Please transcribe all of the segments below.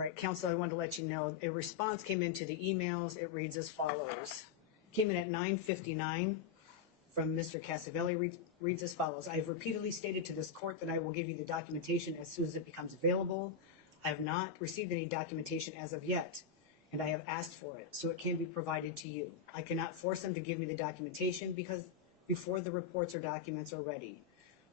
right, counsel, I wanted to let you know, a response came into the emails. It reads as follows. Came in at 9:59 from Mr. Casavelli, reads as follows. I have repeatedly stated to this court that I will give you the documentation as soon as it becomes available. I have not received any documentation as of yet, and I have asked for it, so it can be provided to you. I cannot force them to give me the documentation because before the reports or documents are ready.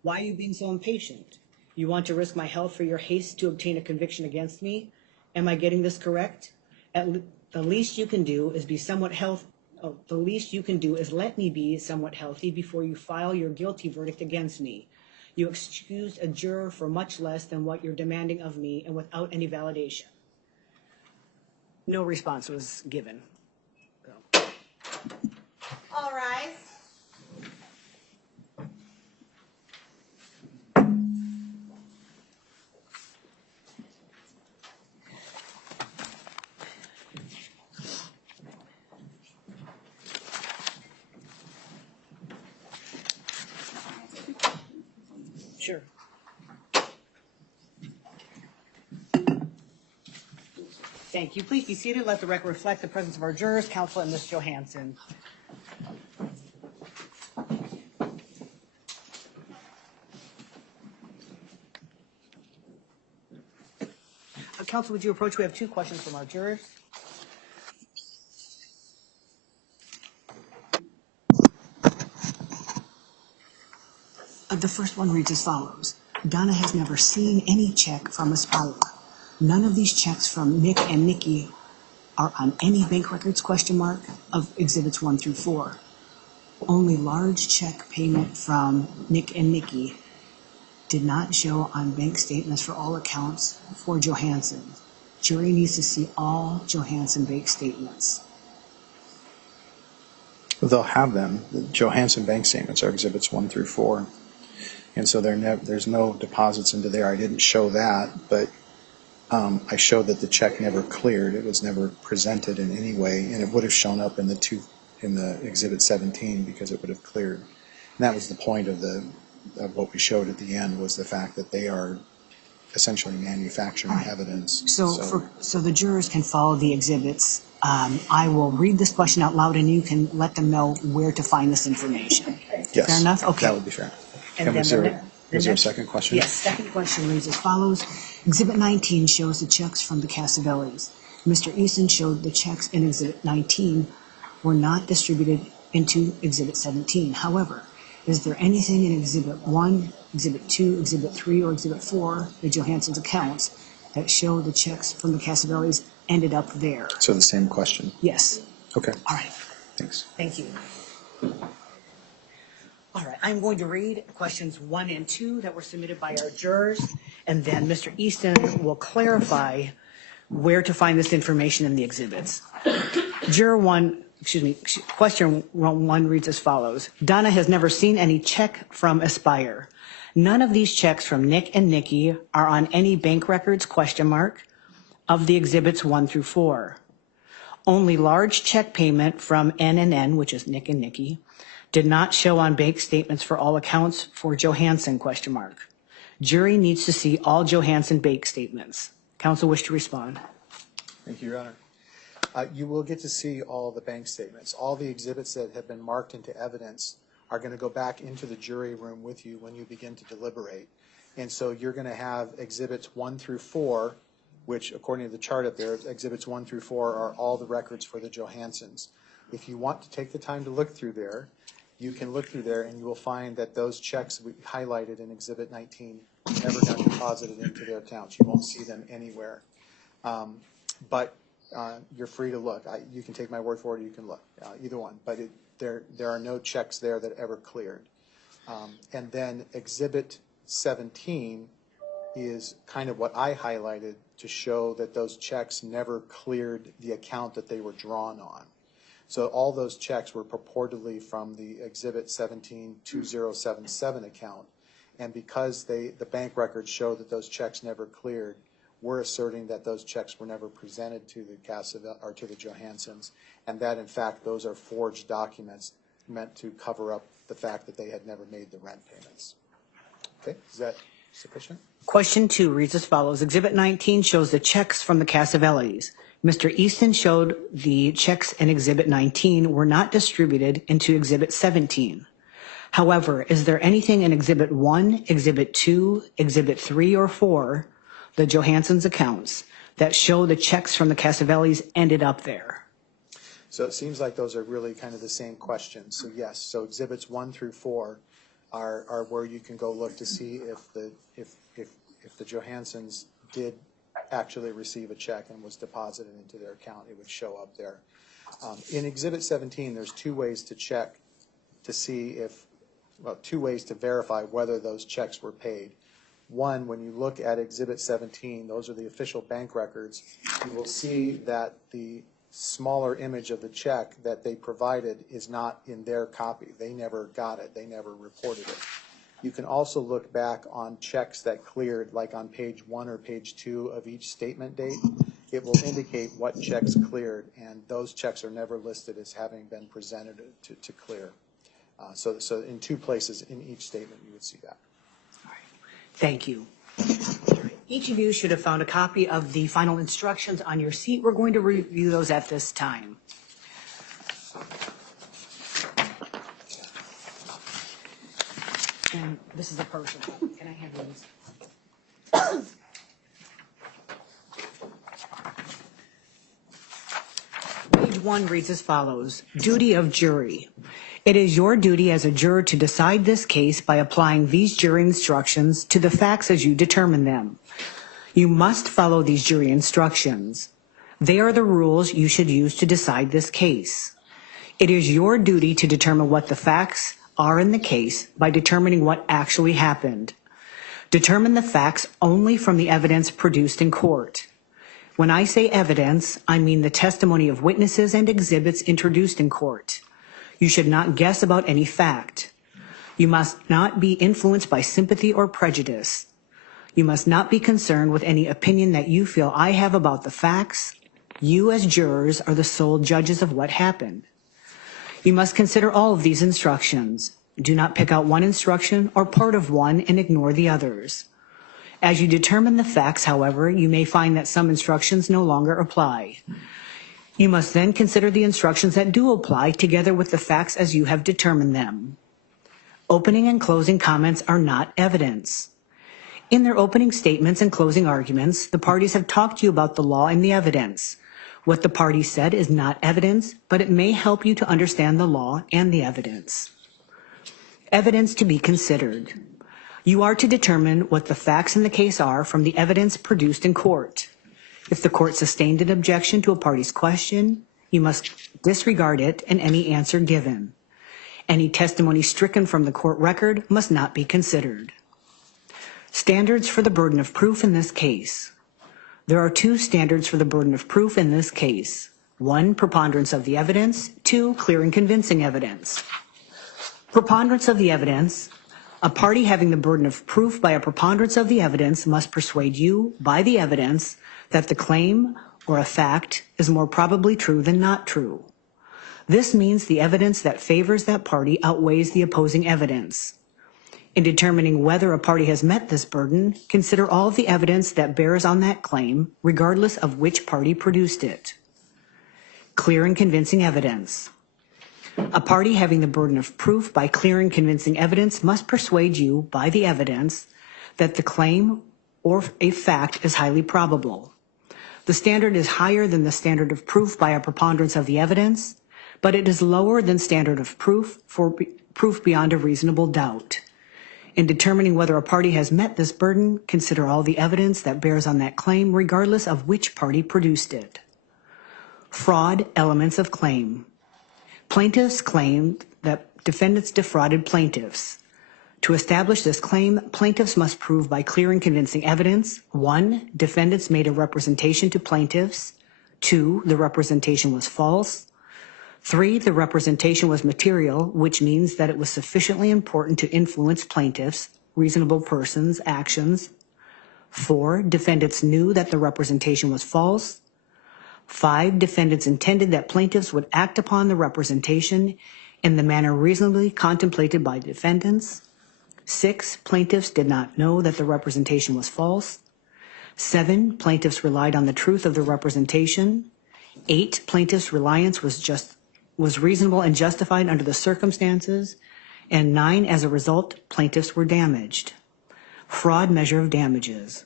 Why are you being so impatient? You want to risk my health for your haste to obtain a conviction against me? Am I getting this correct? The least you can do is the least you can do is let me be somewhat healthy before you file your guilty verdict against me. You excused a juror for much less than what you're demanding of me and without any validation. No response was given. All rise. Sure. Thank you. Please be seated. Let the record reflect the presence of our jurors, counsel, and Ms. Johansson. Counsel, would you approach? We have two questions from our jurors. The first one reads as follows. Donna has never seen any check from Aspire. None of these checks from Nick and Nikki are on any bank records ? Of exhibits 1 through 4. Only large check payment from Nick and Nikki did not show on bank statements for all accounts for Johansson. Jury needs to see all Johansson bank statements. They'll have them. The Johansson bank statements are exhibits 1 through 4. And so there's no deposits into there. I didn't show that, but I showed that the check never cleared. It was never presented in any way, and it would have shown up in the exhibit 17 because it would have cleared. And that was the point of what we showed at the end, was the fact that they are essentially manufacturing evidence. So the jurors can follow the exhibits. I will read this question out loud, and you can let them know where to find this information. Yes. Fair enough? Okay. That would be fair. And was there a second question? Yes, second question reads as follows. Exhibit 19 shows the checks from the Casavellis. Mr. Easton showed the checks in Exhibit 19 were not distributed into Exhibit 17. However, is there anything in Exhibit 1, Exhibit 2, Exhibit 3, or Exhibit 4, the Johansson's accounts, that show the checks from the Casavellis ended up there? So the same question? Yes. Okay. All right. Thanks. Thank you. All right, I'm going to read questions 1 and 2 that were submitted by our jurors, and then Mr. Easton will clarify where to find this information in the exhibits. Question 1 reads as follows. Donna has never seen any check from Aspire. None of these checks from Nick and Nikki are on any bank records ? Of the exhibits 1 through 4. Only large check payment from N&N, which is Nick and Nikki, did not show on bank statements for all accounts for Johansson ? Jury needs to see all Johansson bank statements. Counsel wish to respond. Thank you, Your Honor. You will get to see all the bank statements. All the exhibits that have been marked into evidence are going to go back into the jury room with you when you begin to deliberate. And so you're going to have exhibits 1 through 4, which according to the chart up there, exhibits 1 through 4 are all the records for the Johanssons. If you want to take the time to look through there, you can look through there and you will find that those checks we highlighted in Exhibit 19 never got deposited into their accounts. You won't see them anywhere. But you're free to look. You can take my word for it, or you can look, either one. But there are no checks there that ever cleared. And then Exhibit 17 is kind of what I highlighted to show that those checks never cleared the account that they were drawn on. So all those checks were purportedly from the Exhibit 17-2077 account. And because the bank records show that those checks never cleared, we're asserting that those checks were never presented to the to the Johanssons, and that in fact those are forged documents meant to cover up the fact that they had never made the rent payments. Okay, is that Sufficient? Question 2 reads as follows. Exhibit 19 shows the checks from the Casavellis. Mr. Easton showed the checks in Exhibit 19 were not distributed into Exhibit 17. However, is there anything in Exhibit 1, Exhibit 2, Exhibit 3, or 4, the Johansson's accounts, that show the checks from the Casavellis ended up there? So it seems like those are really kind of the same questions. So yes, so exhibits 1 through 4 are where you can go look to see if the Johanssons did actually receive a check and was deposited into their account. It would show up there. In Exhibit 17, there's two ways to check to see if, well, two ways to verify whether those checks were paid. One, when you look at Exhibit 17, those are the official bank records, you will see that the smaller image of the check that they provided is not in their copy. They never got it. They never reported it. You can also look back on checks that cleared, like on page 1 or page 2 of each statement date. It will indicate what checks cleared, and those checks are never listed as having been presented to clear. So in two places in each statement you would see that. All right. Thank you. Each of you should have found a copy of the final instructions on your seat. We're going to review those at this time. And this is a partial. Can I have these? Page 1 reads as follows. Duty of jury. It is your duty as a juror to decide this case by applying these jury instructions to the facts as you determine them. You must follow these jury instructions. They are the rules you should use to decide this case. It is your duty to determine what the facts are in the case by determining what actually happened. Determine the facts only from the evidence produced in court. When I say evidence, I mean the testimony of witnesses and exhibits introduced in court. You should not guess about any fact. You must not be influenced by sympathy or prejudice. You must not be concerned with any opinion that you feel I have about the facts. You as jurors are the sole judges of what happened. You must consider all of these instructions. Do not pick out one instruction or part of one and ignore the others. As you determine the facts, however, you may find that some instructions no longer apply. You must then consider the instructions that do apply together with the facts as you have determined them. Opening and closing comments are not evidence. In their opening statements and closing arguments, the parties have talked to you about the law and the evidence. What the party said is not evidence, but it may help you to understand the law and the evidence. Evidence to be considered. You are to determine what the facts in the case are from the evidence produced in court. If the court sustained an objection to a party's question, you must disregard it and any answer given. Any testimony stricken from the court record must not be considered. Standards for the burden of proof in this case. There are two standards for the burden of proof in this case. 1, preponderance of the evidence. 2, clear and convincing evidence. Preponderance of the evidence. A party having the burden of proof by a preponderance of the evidence must persuade you by the evidence that the claim or a fact is more probably true than not true. This means the evidence that favors that party outweighs the opposing evidence. In determining whether a party has met this burden, consider all of the evidence that bears on that claim, regardless of which party produced it. Clear and convincing evidence. A party having the burden of proof by clear and convincing evidence must persuade you by the evidence that the claim or a fact is highly probable. The standard is higher than the standard of proof by a preponderance of the evidence, but it is lower than standard of proof for proof beyond a reasonable doubt. In determining whether a party has met this burden, consider all the evidence that bears on that claim, regardless of which party produced it. Fraud elements of claim. Plaintiffs claimed that defendants defrauded plaintiffs. To establish this claim, plaintiffs must prove by clear and convincing evidence: 1, defendants made a representation to plaintiffs. 2, the representation was false. 3, the representation was material, which means that it was sufficiently important to influence plaintiffs, reasonable persons' actions. 4, defendants knew that the representation was false. 5, defendants intended that plaintiffs would act upon the representation in the manner reasonably contemplated by defendants. 6, plaintiffs did not know that the representation was false. 7, plaintiffs relied on the truth of the representation. 8, plaintiffs' reliance was reasonable and justified under the circumstances. And 9, as a result, plaintiffs were damaged. Fraud measure of damages.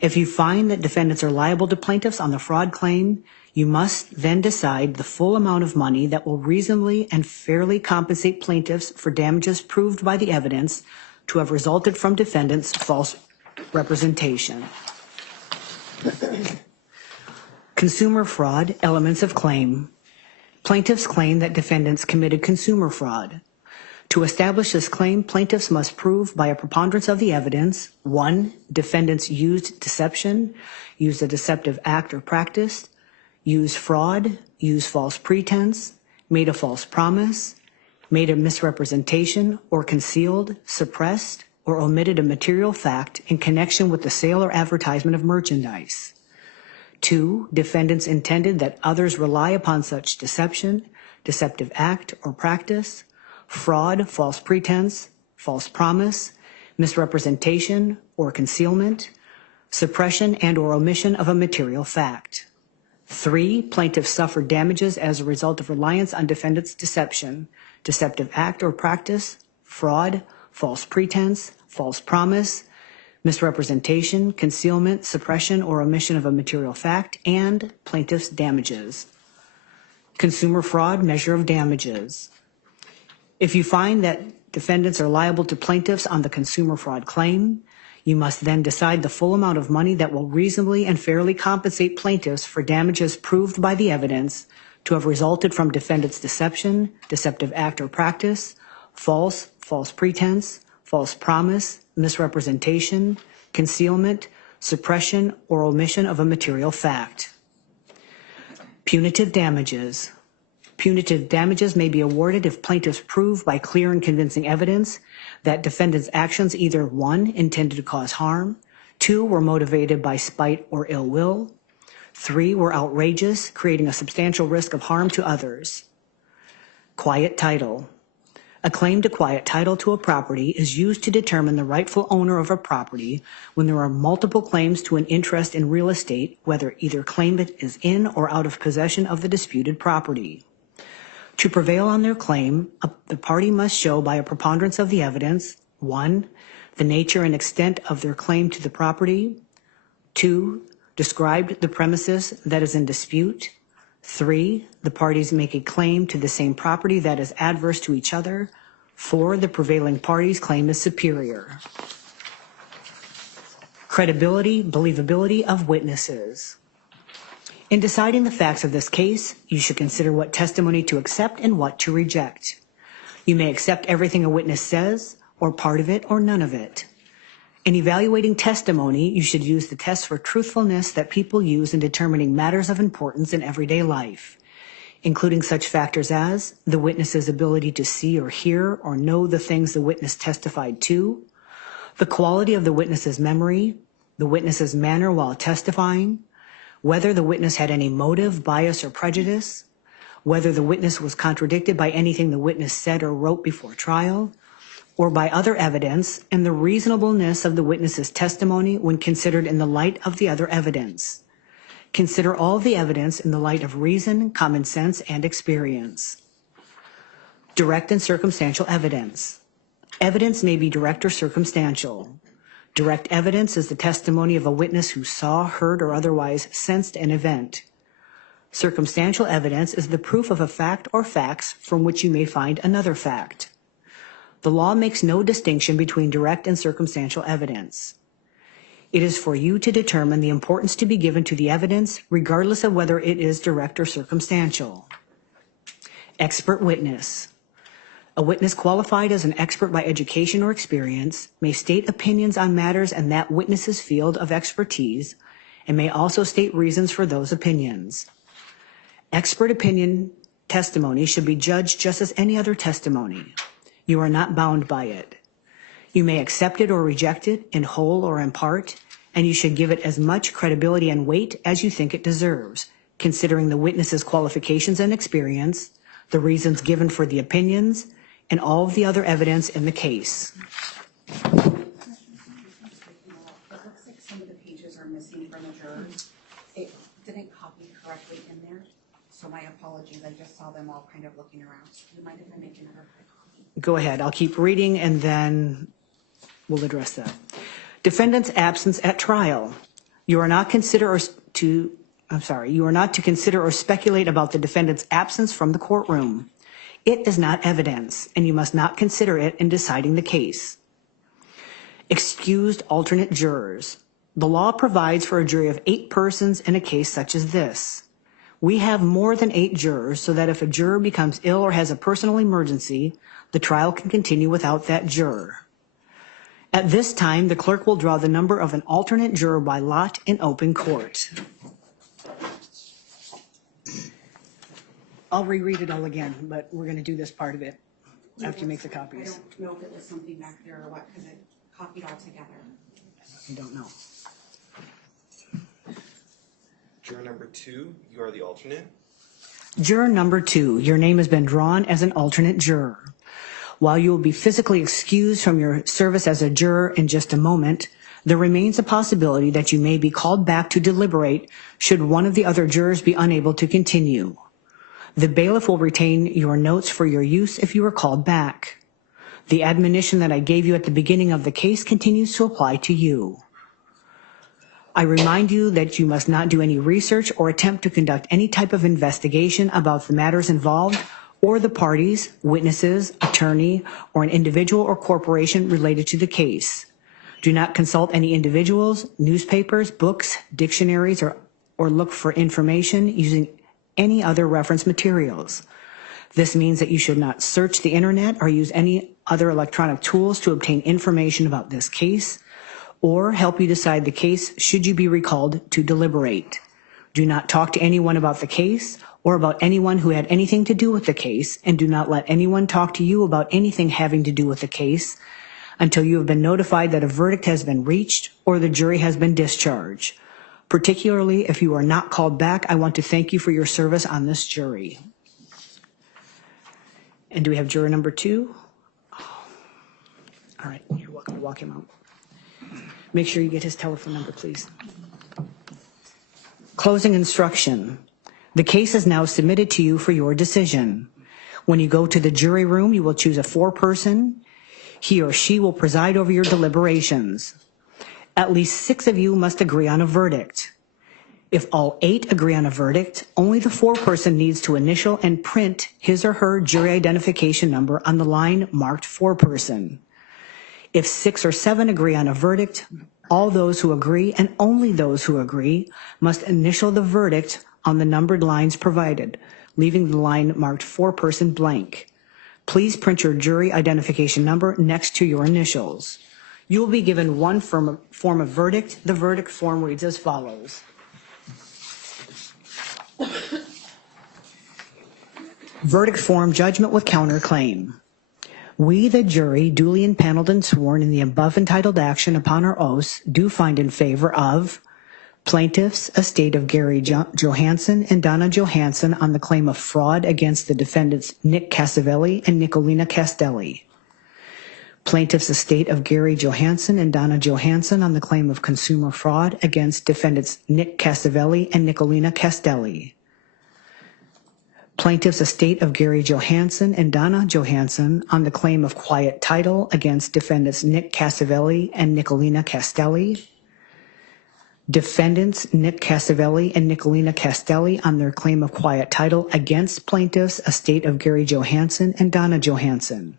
If you find that defendants are liable to plaintiffs on the fraud claim, you must then decide the full amount of money that will reasonably and fairly compensate plaintiffs for damages proved by the evidence to have resulted from defendants' false representation. Consumer fraud, elements of claim. Plaintiffs claim that defendants committed consumer fraud. To establish this claim, plaintiffs must prove by a preponderance of the evidence, 1, defendants used deception, used a deceptive act or practice, used fraud, used false pretense, made a false promise, made a misrepresentation, or concealed, suppressed, or omitted a material fact in connection with the sale or advertisement of merchandise. 2, defendants intended that others rely upon such deception, deceptive act or practice, fraud, false pretense, false promise, misrepresentation or concealment, suppression and or omission of a material fact. 3, plaintiffs suffered damages as a result of reliance on defendants' deception, deceptive act or practice, fraud, false pretense, false promise, misrepresentation, concealment, suppression or omission of a material fact, and plaintiffs' damages. Consumer fraud, measure of damages. If you find that defendants are liable to plaintiffs on the consumer fraud claim, you must then decide the full amount of money that will reasonably and fairly compensate plaintiffs for damages proved by the evidence to have resulted from defendants' deception, deceptive act or practice, false pretense, false promise, misrepresentation, concealment, suppression, or omission of a material fact. Punitive damages. Punitive damages may be awarded if plaintiffs prove by clear and convincing evidence that defendants' actions either 1, intended to cause harm, 2, were motivated by spite or ill will, 3, were outrageous, creating a substantial risk of harm to others. Quiet title. A claim to quiet title to a property is used to determine the rightful owner of a property when there are multiple claims to an interest in real estate, whether either claimant is in or out of possession of the disputed property. To prevail on their claim, the party must show by a preponderance of the evidence, 1, the nature and extent of their claim to the property, 2, described the premises that is in dispute, 3, the parties make a claim to the same property that is adverse to each other, 4, the prevailing party's claim is superior. Credibility, believability of witnesses. In deciding the facts of this case, you should consider what testimony to accept and what to reject. You may accept everything a witness says, or part of it, or none of it. In evaluating testimony, you should use the tests for truthfulness that people use in determining matters of importance in everyday life, including such factors as the witness's ability to see or hear or know the things the witness testified to, the quality of the witness's memory, the witness's manner while testifying, whether the witness had any motive, bias, or prejudice, whether the witness was contradicted by anything the witness said or wrote before trial, or by other evidence, and the reasonableness of the witness's testimony when considered in the light of the other evidence. Consider all the evidence in the light of reason, common sense, and experience. Direct and circumstantial evidence. Evidence may be direct or circumstantial. Direct evidence is the testimony of a witness who saw, heard, or otherwise sensed an event. Circumstantial evidence is the proof of a fact or facts from which you may find another fact. The law makes no distinction between direct and circumstantial evidence. It is for you to determine the importance to be given to the evidence, regardless of whether it is direct or circumstantial. Expert witness. A witness qualified as an expert by education or experience may state opinions on matters in that witness's field of expertise and may also state reasons for those opinions. Expert opinion testimony should be judged just as any other testimony. You are not bound by it. You may accept it or reject it in whole or in part, and you should give it as much credibility and weight as you think it deserves, considering the witness's qualifications and experience, the reasons given for the opinions, and all of the other evidence in the case. It looks like some of the pages are missing from the jurors. It didn't copy correctly in there, so my apologies. I just saw them all kind of looking around. Do you mind if I make another copy? Go ahead, I'll keep reading and then we'll address that. Defendant's absence at trial. You are not to consider or speculate about the defendant's absence from the courtroom. It is not evidence, and you must not consider it in deciding the case. Excused alternate jurors. The law provides for a jury of 8 persons in a case such as this. We have more than 8 jurors so that if a juror becomes ill or has a personal emergency, the trial can continue without that juror. At this time, the clerk will draw the number of an alternate juror by lot in open court. I'll reread it all again, but we're going to do this part of it after you make the copies. I don't know if it was something back there or what, because it copied all together. I don't know. Juror number 2, you are the alternate. Juror number 2, your name has been drawn as an alternate juror. While you will be physically excused from your service as a juror in just a moment, there remains a possibility that you may be called back to deliberate should one of the other jurors be unable to continue. The bailiff will retain your notes for your use if you are called back. The admonition that I gave you at the beginning of the case continues to apply to you. I remind you that you must not do any research or attempt to conduct any type of investigation about the matters involved or the parties, witnesses, attorney, or an individual or corporation related to the case. Do not consult any individuals, newspapers, books, dictionaries, or look for information using any other reference materials. This means that you should not search the internet or use any other electronic tools to obtain information about this case or help you decide the case should you be recalled to deliberate. Do not talk to anyone about the case or about anyone who had anything to do with the case, and do not let anyone talk to you about anything having to do with the case until you have been notified that a verdict has been reached or the jury has been discharged. Particularly if you are not called back, I want to thank you for your service on this jury. And do we have juror number 2? Oh. All right, you're welcome to walk him out. Make sure you get his telephone number, please. Closing instruction. The case is now submitted to you for your decision. When you go to the jury room, you will choose a 4-person. He or she will preside over your deliberations. At least 6 of you must agree on a verdict. If all 8 agree on a verdict, only the 4-person needs to initial and print his or her jury identification number on the line marked 4-person. If 6 or 7 agree on a verdict, all those who agree and only those who agree must initial the verdict on the numbered lines provided, leaving the line marked 4-person blank. Please print your jury identification number next to your initials. You will be given one form of verdict. The verdict form reads as follows. Verdict form, judgment with counterclaim. We, the jury, duly impaneled and sworn in the above entitled action upon our oaths, do find in favor of plaintiffs, estate of Gary Johansson and Donna Johansson on the claim of fraud against the defendants Nick Casavelli and Nicolina Castelli. Plaintiffs' estate of Gary Johansson and Donna Johansson on the claim of consumer fraud against defendants Nick Casavelli and Nicolina Castelli. Plaintiffs' estate of Gary Johansson and Donna Johansson on the claim of quiet title against defendants Nick Casavelli and Nicolina Castelli. Defendants Nick Casavelli and Nicolina Castelli on their claim of quiet title against plaintiffs' estate of Gary Johansson and Donna Johansson.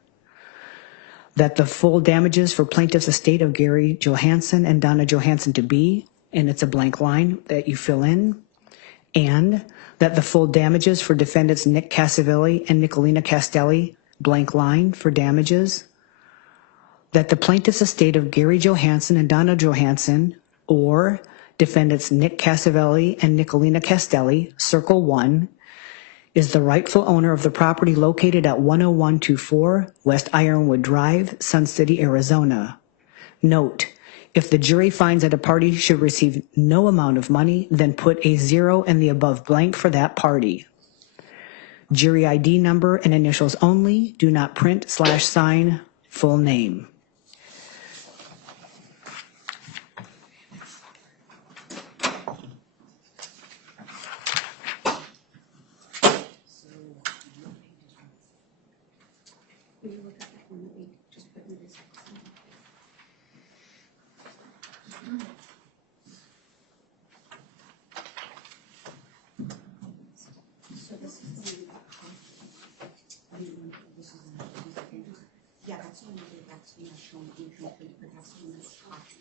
That the full damages for plaintiff's estate of Gary Johansson and Donna Johansson to be, and it's a blank line that you fill in, and that the full damages for defendants Nick Casavelli and Nicolina Castelli, blank line for damages, that the plaintiff's estate of Gary Johansson and Donna Johansson, or defendants Nick Casavelli and Nicolina Castelli, circle 1, is the rightful owner of the property located at 10124 West Ironwood Drive, Sun City, Arizona. Note, if the jury finds that a party should receive no amount of money, then put a 0 in the above blank for that party. Jury ID number and initials only. Do not print / sign full name. text me has shown incomplete for this one, this copy.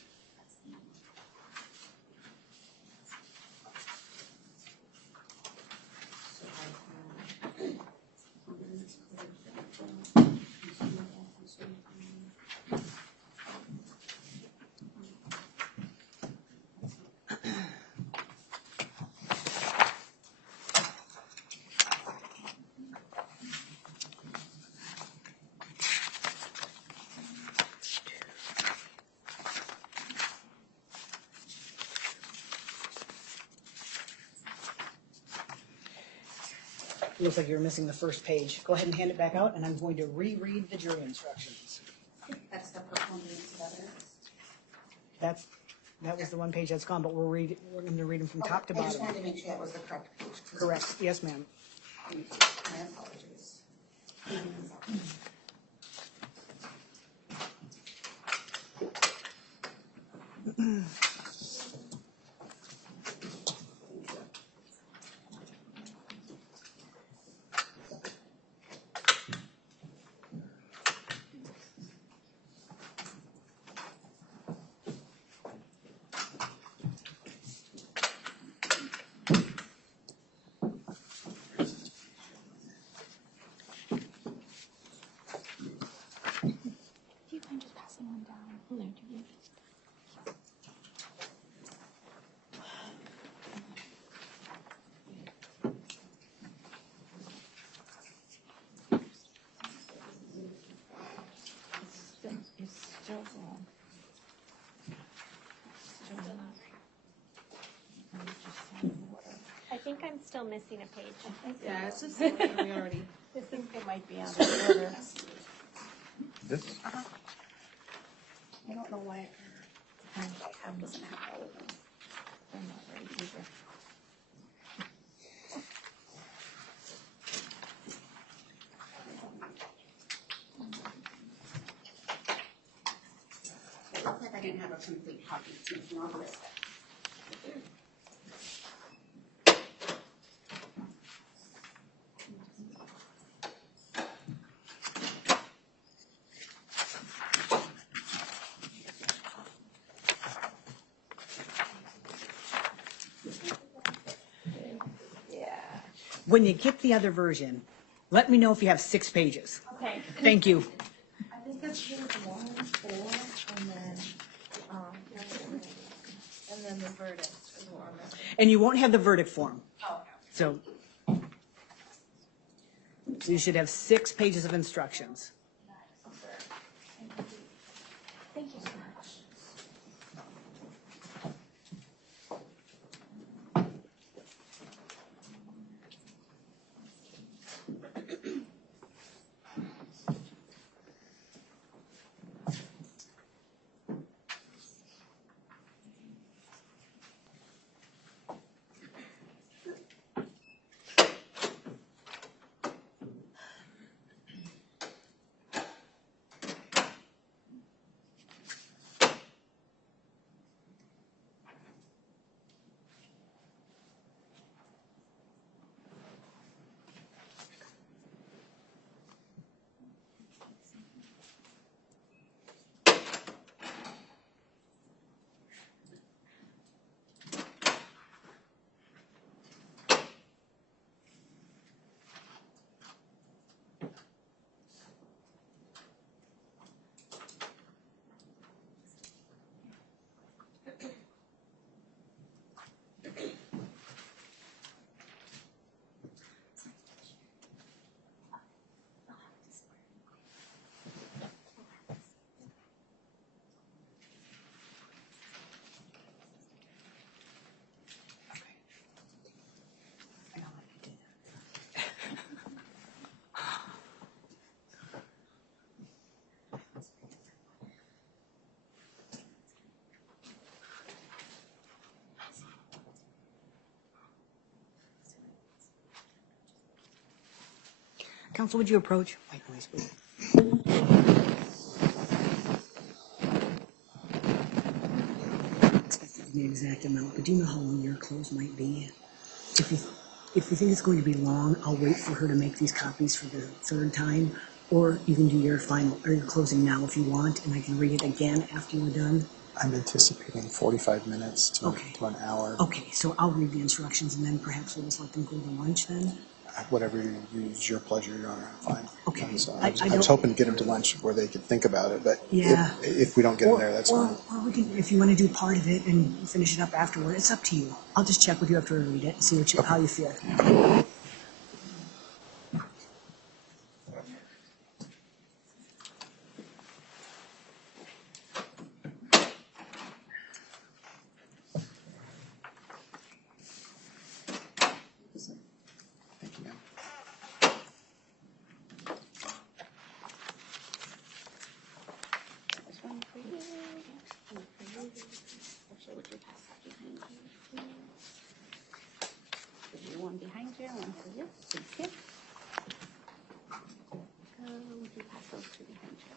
So I have. Looks like you're missing the first page. Go ahead and hand it back out, and I'm going to reread the jury instructions. That's the preponderance of evidence. That was the one page that's gone, but we're going to read them from top to I just bottom. wanted to make sure that was the correct page. Correct. Yes, ma'am. Thank you. My apologies. Do you mind just passing one down? No, do you? It's still wrong. Still not right. I think I'm still missing a page. Yeah, it's just something we already. I think it might be on the order. This? I don't know why. Doesn't have all of them. They're not right either. It looked like I didn't have a complete copy, so it's not listed. Yeah. When you get the other version, let me know if you have 6 pages. Okay. Thank you. I think that's page 1, 4, and then the verdict is what we're missing. And you won't have the verdict form. Oh, So you should have 6 pages of instructions. thank you so much. Counsel, would you approach? White noise, please. Expected the exact amount, but do you know how long your close might be? If you think it's going to be long, I'll wait for her to make these copies for the 3rd time. Or you can do your final, or your closing now if you want, and I can read it again after you're done. I'm anticipating 45 minutes to Okay. to an hour, Okay, so I'll read the instructions and then perhaps we'll just let them go to lunch then? whatever you use, your pleasure, Your Honor, I'm fine. Okay. So I I was don't- hoping to get them to lunch where they could think about it, but Yeah. if we don't get them there, that's Or- fine. Or we can, if you want to do part of it and finish it up afterward, it's up to you. I'll just check with you after I read it and see how you feel. Thank you, ma'am. There's one for you, one for you. Actually, would you pass that behind you, please? Give you one behind you, one for you. Thank you. Would you pass those two behind you?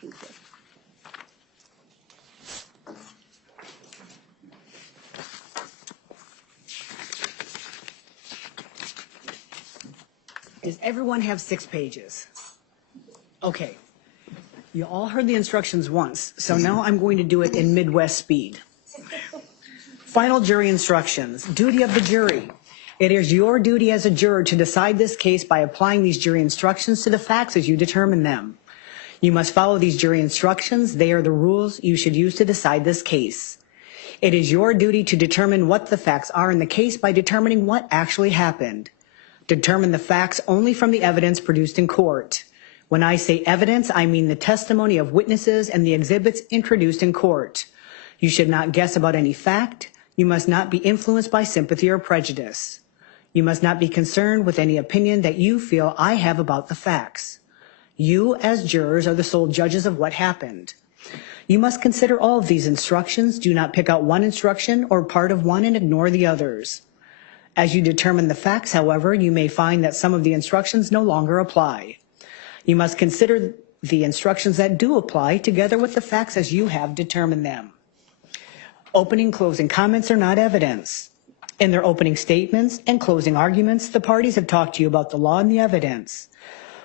Thank you. Does everyone have 6 pages? Okay. You all heard the instructions once, so now I'm going to do it in Midwest speed. Final jury instructions. Duty of the jury. It is your duty as a juror to decide this case by applying these jury instructions to the facts as you determine them. You must follow these jury instructions. They are the rules you should use to decide this case. It is your duty to determine what the facts are in the case by determining what actually happened. Determine the facts only from the evidence produced in court. When I say evidence, I mean the testimony of witnesses and the exhibits introduced in court. You should not guess about any fact. You must not be influenced by sympathy or prejudice. You must not be concerned with any opinion that you feel I have about the facts. You, as jurors, are the sole judges of what happened. You must consider all of these instructions. Do not pick out one instruction or part of one and ignore the others. As you determine the facts, however, you may find that some of the instructions no longer apply. You must consider the instructions that do apply together with the facts as you have determined them. Opening, closing comments are not evidence. In their opening statements and closing arguments, the parties have talked to you about the law and the evidence.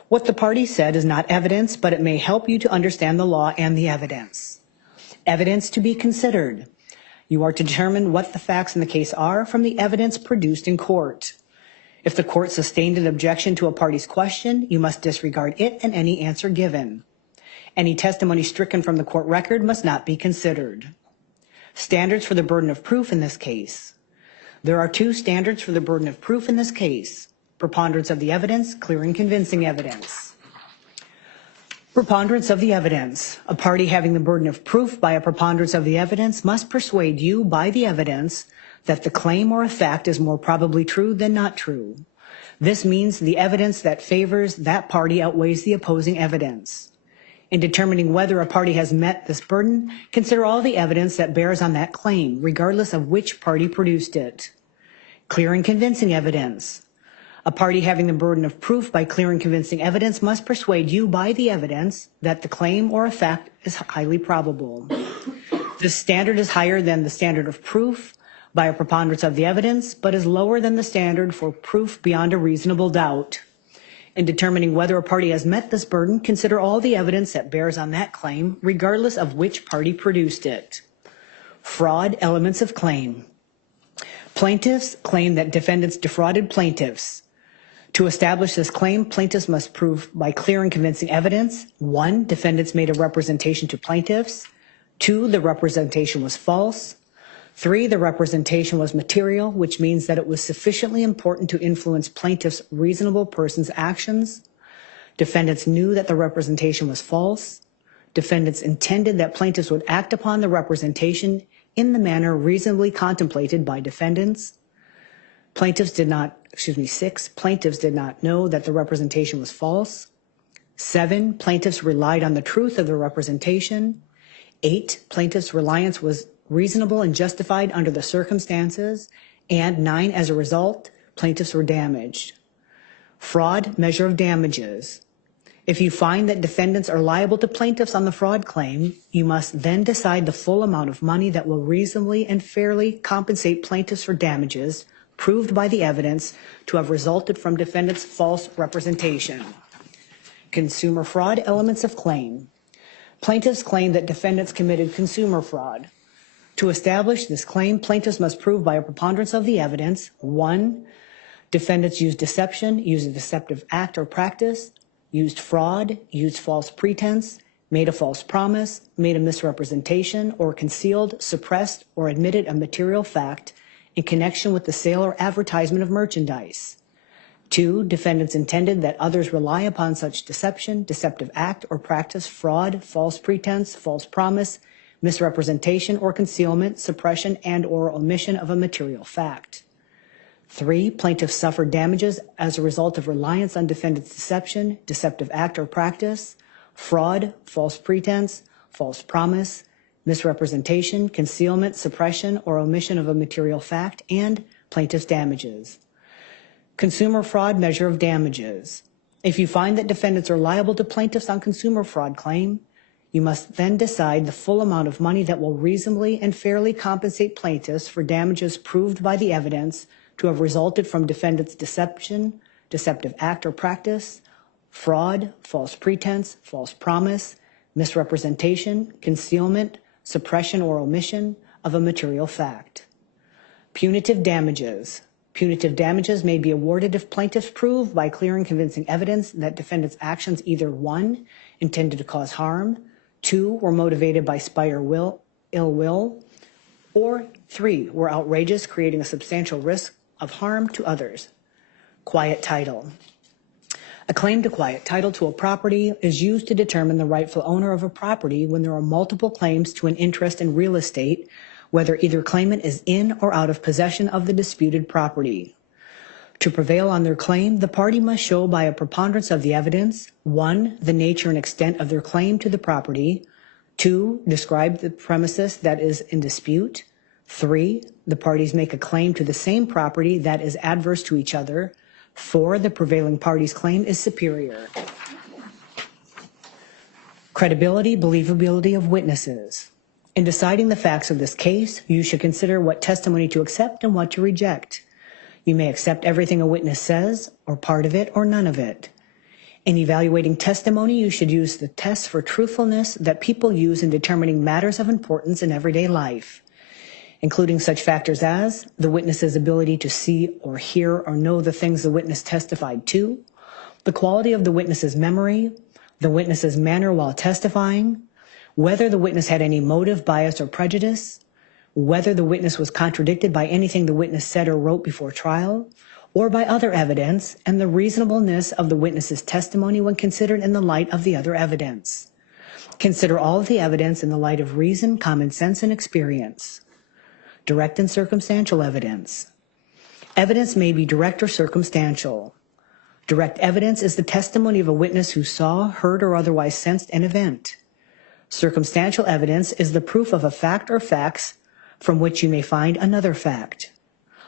What the parties said is not evidence, but it may help you to understand the law and the evidence. Evidence to be considered. You are to determine what the facts in the case are from the evidence produced in court. If the court sustained an objection to a party's question, you must disregard it and any answer given. Any testimony stricken from the court record must not be considered. Standards for the burden of proof in this case. There are 2 standards for the burden of proof in this case: preponderance of the evidence, clear and convincing evidence. Preponderance of the evidence. A party having the burden of proof by a preponderance of the evidence must persuade you by the evidence that the claim or a fact is more probably true than not true. This means the evidence that favors that party outweighs the opposing evidence. In determining whether a party has met this burden, consider all the evidence that bears on that claim, regardless of which party produced it. Clear and convincing evidence. A party having the burden of proof by clear and convincing evidence must persuade you by the evidence that the claim or a fact is highly probable. This standard is higher than the standard of proof by a preponderance of the evidence, but is lower than the standard for proof beyond a reasonable doubt. In determining whether a party has met this burden, consider all the evidence that bears on that claim, regardless of which party produced it. Fraud elements of claim. Plaintiffs claim that defendants defrauded plaintiffs. To establish this claim, plaintiffs must prove by clear and convincing evidence: 1, defendants made a representation to plaintiffs; 2, the representation was false; 3, the representation was material, which means that it was sufficiently important to influence plaintiff's reasonable person's actions. Defendants knew that the representation was false. Defendants intended that plaintiffs would act upon the representation in the manner reasonably contemplated by defendants. 6, plaintiffs did not know that the representation was false. 7, plaintiffs relied on the truth of the representation. 8, plaintiffs' reliance was reasonable and justified under the circumstances. And 9, as a result, plaintiffs were damaged. Fraud, measure of damages. If you find that defendants are liable to plaintiffs on the fraud claim, you must then decide the full amount of money that will reasonably and fairly compensate plaintiffs for damages proved by the evidence to have resulted from defendants' false representation. Consumer fraud, elements of claim. Plaintiffs claim that defendants committed consumer fraud. To establish this claim, plaintiffs must prove by a preponderance of the evidence, 1, defendants used deception, used a deceptive act or practice, used fraud, used false pretense, made a false promise, made a misrepresentation, or concealed, suppressed, or admitted a material fact in connection with the sale or advertisement of merchandise. 2, defendants intended that others rely upon such deception, deceptive act or practice, fraud, false pretense, false promise, misrepresentation or concealment, suppression and/or omission of a material fact. 3, plaintiffs suffered damages as a result of reliance on defendant's deception, deceptive act or practice, fraud, false pretense, false promise, misrepresentation, concealment, suppression, or omission of a material fact, and plaintiff's damages. Consumer fraud measure of damages. If you find that defendants are liable to plaintiffs on consumer fraud claim, you must then decide the full amount of money that will reasonably and fairly compensate plaintiffs for damages proved by the evidence to have resulted from defendant's deception, deceptive act or practice, fraud, false pretense, false promise, misrepresentation, concealment, suppression or omission of a material fact. Punitive damages. Punitive damages may be awarded if plaintiffs prove by clear and convincing evidence that defendants' actions either 1, intended to cause harm, 2, were motivated by spite or ill will, or 3, were outrageous, creating a substantial risk of harm to others. Quiet title. A claim to quiet title to a property is used to determine the rightful owner of a property when there are multiple claims to an interest in real estate, whether either claimant is in or out of possession of the disputed property. To prevail on their claim, the party must show by a preponderance of the evidence, 1, the nature and extent of their claim to the property, 2, describe the premises that is in dispute, 3, the parties make a claim to the same property that is adverse to each other, 4, the prevailing party's claim is superior. Credibility, believability of witnesses. In deciding the facts of this case, you should consider what testimony to accept and what to reject. You may accept everything a witness says, or part of it, or none of it. In evaluating testimony, you should use the tests for truthfulness that people use in determining matters of importance in everyday life, including such factors as the witness's ability to see or hear or know the things the witness testified to, the quality of the witness's memory, the witness's manner while testifying, whether the witness had any motive, bias, or prejudice, whether the witness was contradicted by anything the witness said or wrote before trial, or by other evidence, and the reasonableness of the witness's testimony when considered in the light of the other evidence. Consider all of the evidence in the light of reason, common sense, and experience. Direct and circumstantial evidence. Evidence may be direct or circumstantial. Direct evidence is the testimony of a witness who saw, heard, or otherwise sensed an event. Circumstantial evidence is the proof of a fact or facts from which you may find another fact.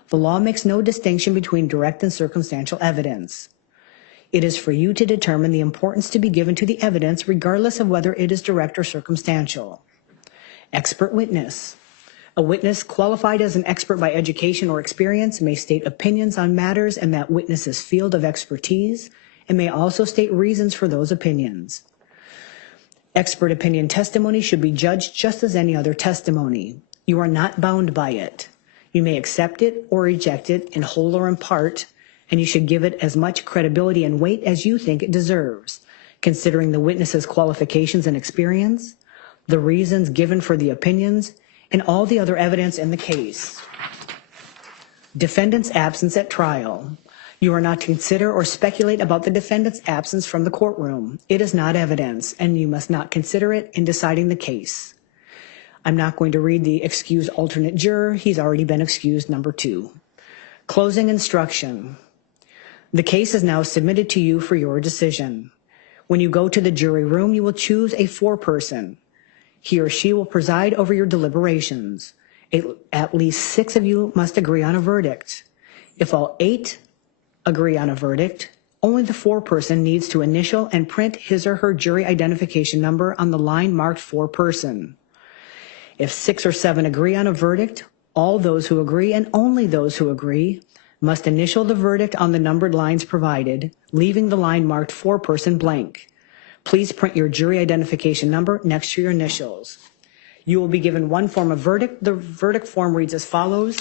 The law makes no distinction between direct and circumstantial evidence. It is for you to determine the importance to be given to the evidence regardless of whether it is direct or circumstantial. Expert witness. A witness qualified as an expert by education or experience may state opinions on matters in that witness's field of expertise and may also state reasons for those opinions. Expert opinion testimony should be judged just as any other testimony. You are not bound by it. You may accept it or reject it in whole or in part, and you should give it as much credibility and weight as you think it deserves, considering the witness's qualifications and experience, the reasons given for the opinions, and all the other evidence in the case. Defendant's absence at trial. You are not to consider or speculate about the defendant's absence from the courtroom. It is not evidence, and you must not consider it in deciding the case. I'm not going to read the excused alternate juror. He's already been excused, number 2. Closing instruction. The case is now submitted to you for your decision. When you go to the jury room, you will choose a foreperson. He or she will preside over your deliberations. At least 6 of you must agree on a verdict. If all 8 agree on a verdict, only the foreperson needs to initial and print his or her jury identification number on the line marked foreperson. If 6 or 7 agree on a verdict, all those who agree and only those who agree must initial the verdict on the numbered lines provided, leaving the line marked foreperson blank. Please print your jury identification number next to your initials. You will be given one form of verdict. The verdict form reads as follows,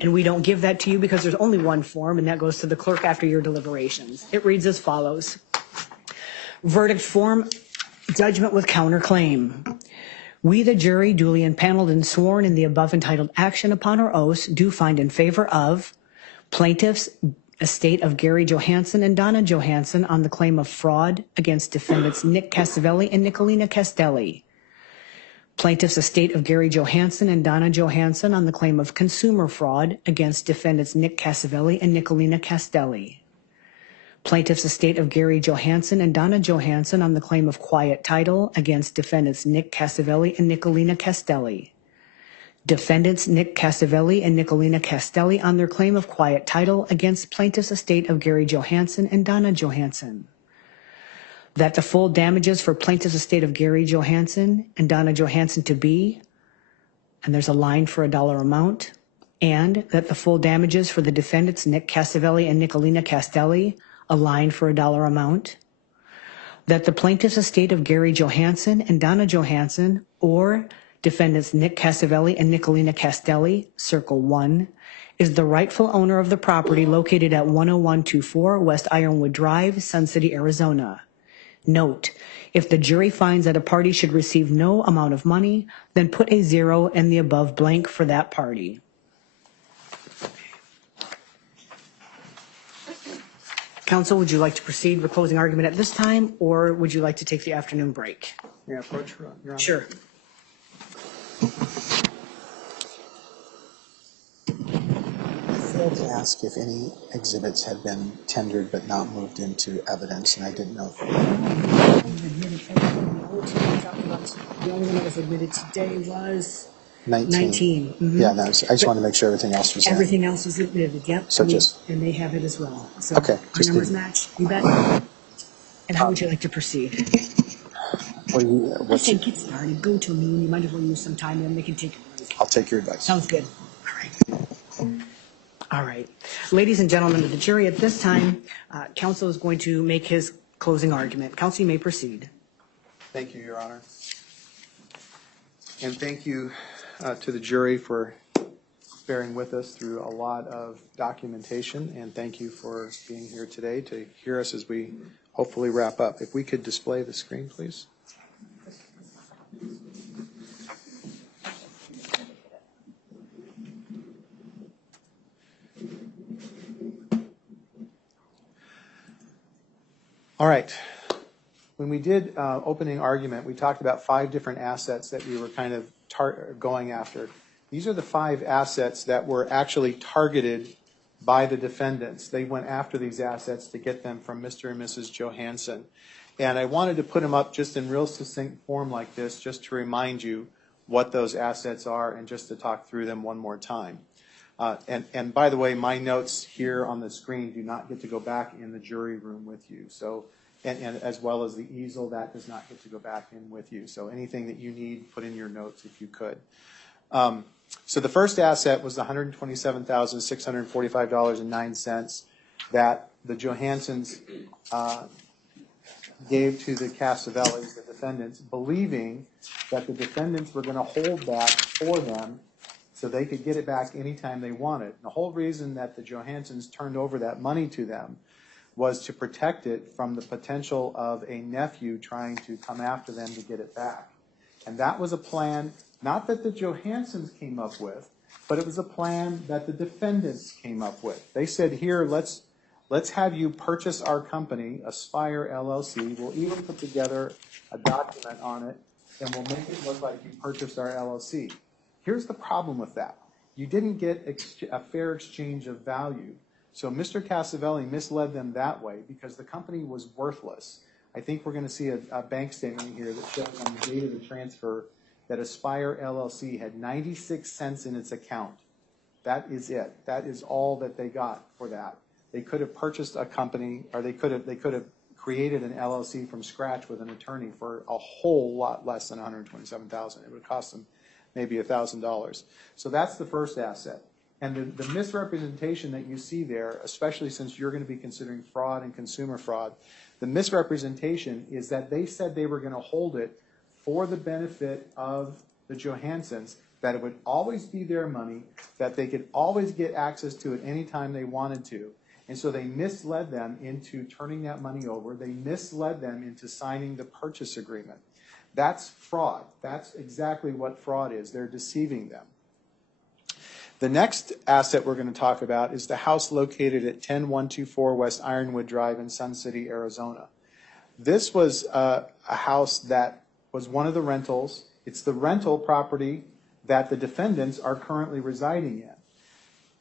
and we don't give that to you because there's only one form, and that goes to the clerk after your deliberations. It reads as follows. Verdict form, judgment with counterclaim. We, the jury, duly impaneled and sworn in the above entitled action upon our oaths, do find in favor of plaintiffs' estate of Gary Johansson and Donna Johansson on the claim of fraud against defendants Nick Casavelli and Nicolina Castelli. Plaintiffs' estate of Gary Johansson and Donna Johansson on the claim of consumer fraud against defendants Nick Casavelli and Nicolina Castelli. Plaintiffs' estate of Gary Johansson and Donna Johansson on the claim of quiet title against defendants Nick Casavelli and Nicolina Castelli. Defendants Nick Casavelli and Nicolina Castelli on their claim of quiet title against plaintiffs' estate of Gary Johansson and Donna Johansson. That the full damages for plaintiffs' estate of Gary Johansson and Donna Johansson to be, and there's a line for a dollar amount, and that the full damages for the defendants Nick Casavelli and Nicolina Castelli, a line for a dollar amount. That the plaintiff's estate of Gary Johansson and Donna Johansson, or defendants Nick Casavelli and Nicolina Castelli, Circle 1, is the rightful owner of the property located at 10124 West Ironwood Drive, Sun City, Arizona. Note, if the jury finds that a party should receive no amount of money, then put a 0 in the above blank for that party. Counsel, would you like to proceed with closing argument at this time, or would you like to take the afternoon break? May I approach, Your Honor? Sure. I failed to ask if any exhibits had been tendered but not moved into evidence, and I didn't know. The only one that was admitted today was 19. Mhm. Yeah, I just wanted to make sure everything else was in. Everything else was admitted, yep. So And they have it as well. So Okay, our just numbers do- match, you bet. And how would you like to proceed? I What's said get started, go to a meeting, you might as well use some time, and they can take it. I'll take your advice. Sounds good. All right. All right. Ladies and gentlemen of the jury, at this time, counsel is going to make his closing argument. Counsel, you may proceed. Thank you, Your Honor. And thank you to the jury for bearing with us through a lot of documentation, and thank you for being here today to hear us as we hopefully wrap up. If we could display the screen, please. All right. When we did opening argument, we talked about 5 different assets that we were kind of going after. These are the 5 assets that were actually targeted by the defendants. They went after these assets to get them from Mr. and Mrs. Johansson. And I wanted to put them up just in real succinct form like this, just to remind you what those assets are and just to talk through them one more time. And by the way, my notes here on the screen do not get to go back in the jury room with you. So, and as well as the easel, that does not get to go back in with you. So anything that you need, put in your notes if you could. So the first asset was the $127,645.09 that the Johanssons gave to the Casavellis, the defendants, believing that the defendants were going to hold that for them so they could get it back anytime they wanted. The whole reason that the Johanssons turned over that money to them was to protect it from the potential of a nephew trying to come after them to get it back. And that was a plan, not that the Johanssons came up with, but it was a plan that the defendants came up with. They said, here, let's have you purchase our company, Aspire LLC. We'll even put together a document on it, and we'll make it look like you purchased our LLC. Here's the problem with that. You didn't get a fair exchange of value. So Mr. Casavelli misled them that way because the company was worthless. I think we're going to see a bank statement here that shows on the date of the transfer that Aspire LLC had 96 cents in its account. That is it. That is all that they got for that. They could have purchased a company, or they could have created an LLC from scratch with an attorney for a whole lot less than $127,000. It would cost them maybe $1,000. So that's the first asset. And the misrepresentation that you see there, especially since you're going to be considering fraud and consumer fraud, The misrepresentation is that they said they were going to hold it for the benefit of the Johanssons, that it would always be their money, that they could always get access to it anytime they wanted to. And so they misled them into turning that money over. They misled them into signing the purchase agreement. That's fraud. That's exactly what fraud is. They're deceiving them. The next asset we're going to talk about is the house located at 10124 West Ironwood Drive in Sun City, Arizona. This was a house that was one of the rentals. It's the rental property that the defendants are currently residing in.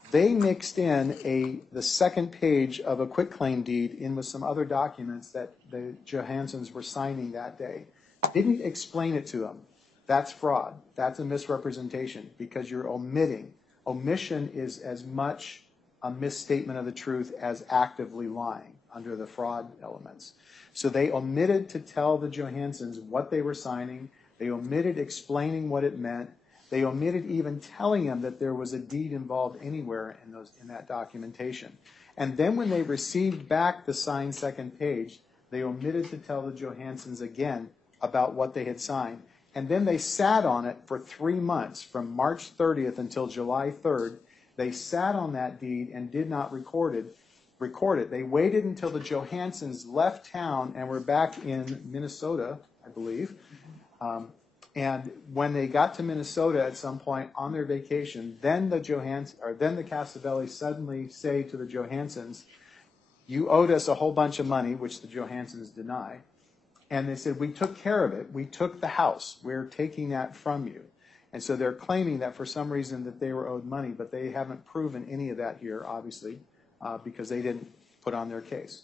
They mixed in the second page of a quitclaim deed in with some other documents that the Johanssons were signing that day. Didn't explain it to them. That's fraud. That's a misrepresentation because you're omitting. Omission is as much a misstatement of the truth as actively lying under the fraud elements. So they omitted to tell the Johanssons what they were signing. They omitted explaining what it meant. They omitted even telling them that there was a deed involved anywhere in that documentation. And then when they received back the signed second page, they omitted to tell the Johanssons again about what they had signed. And then they sat on it for 3 months, from March 30th until July 3rd. They sat on that deed and did not record it. They waited until the Johanssons left town and were back in Minnesota, I believe. And when they got to Minnesota at some point on their vacation, then the Casavelli suddenly say to the Johanssons, "You owed us a whole bunch of money," which the Johanssons deny. And they said, "We took care of it. We took the house. We're taking that from you." And so they're claiming that for some reason that they were owed money, but they haven't proven any of that here, obviously, because they didn't put on their case.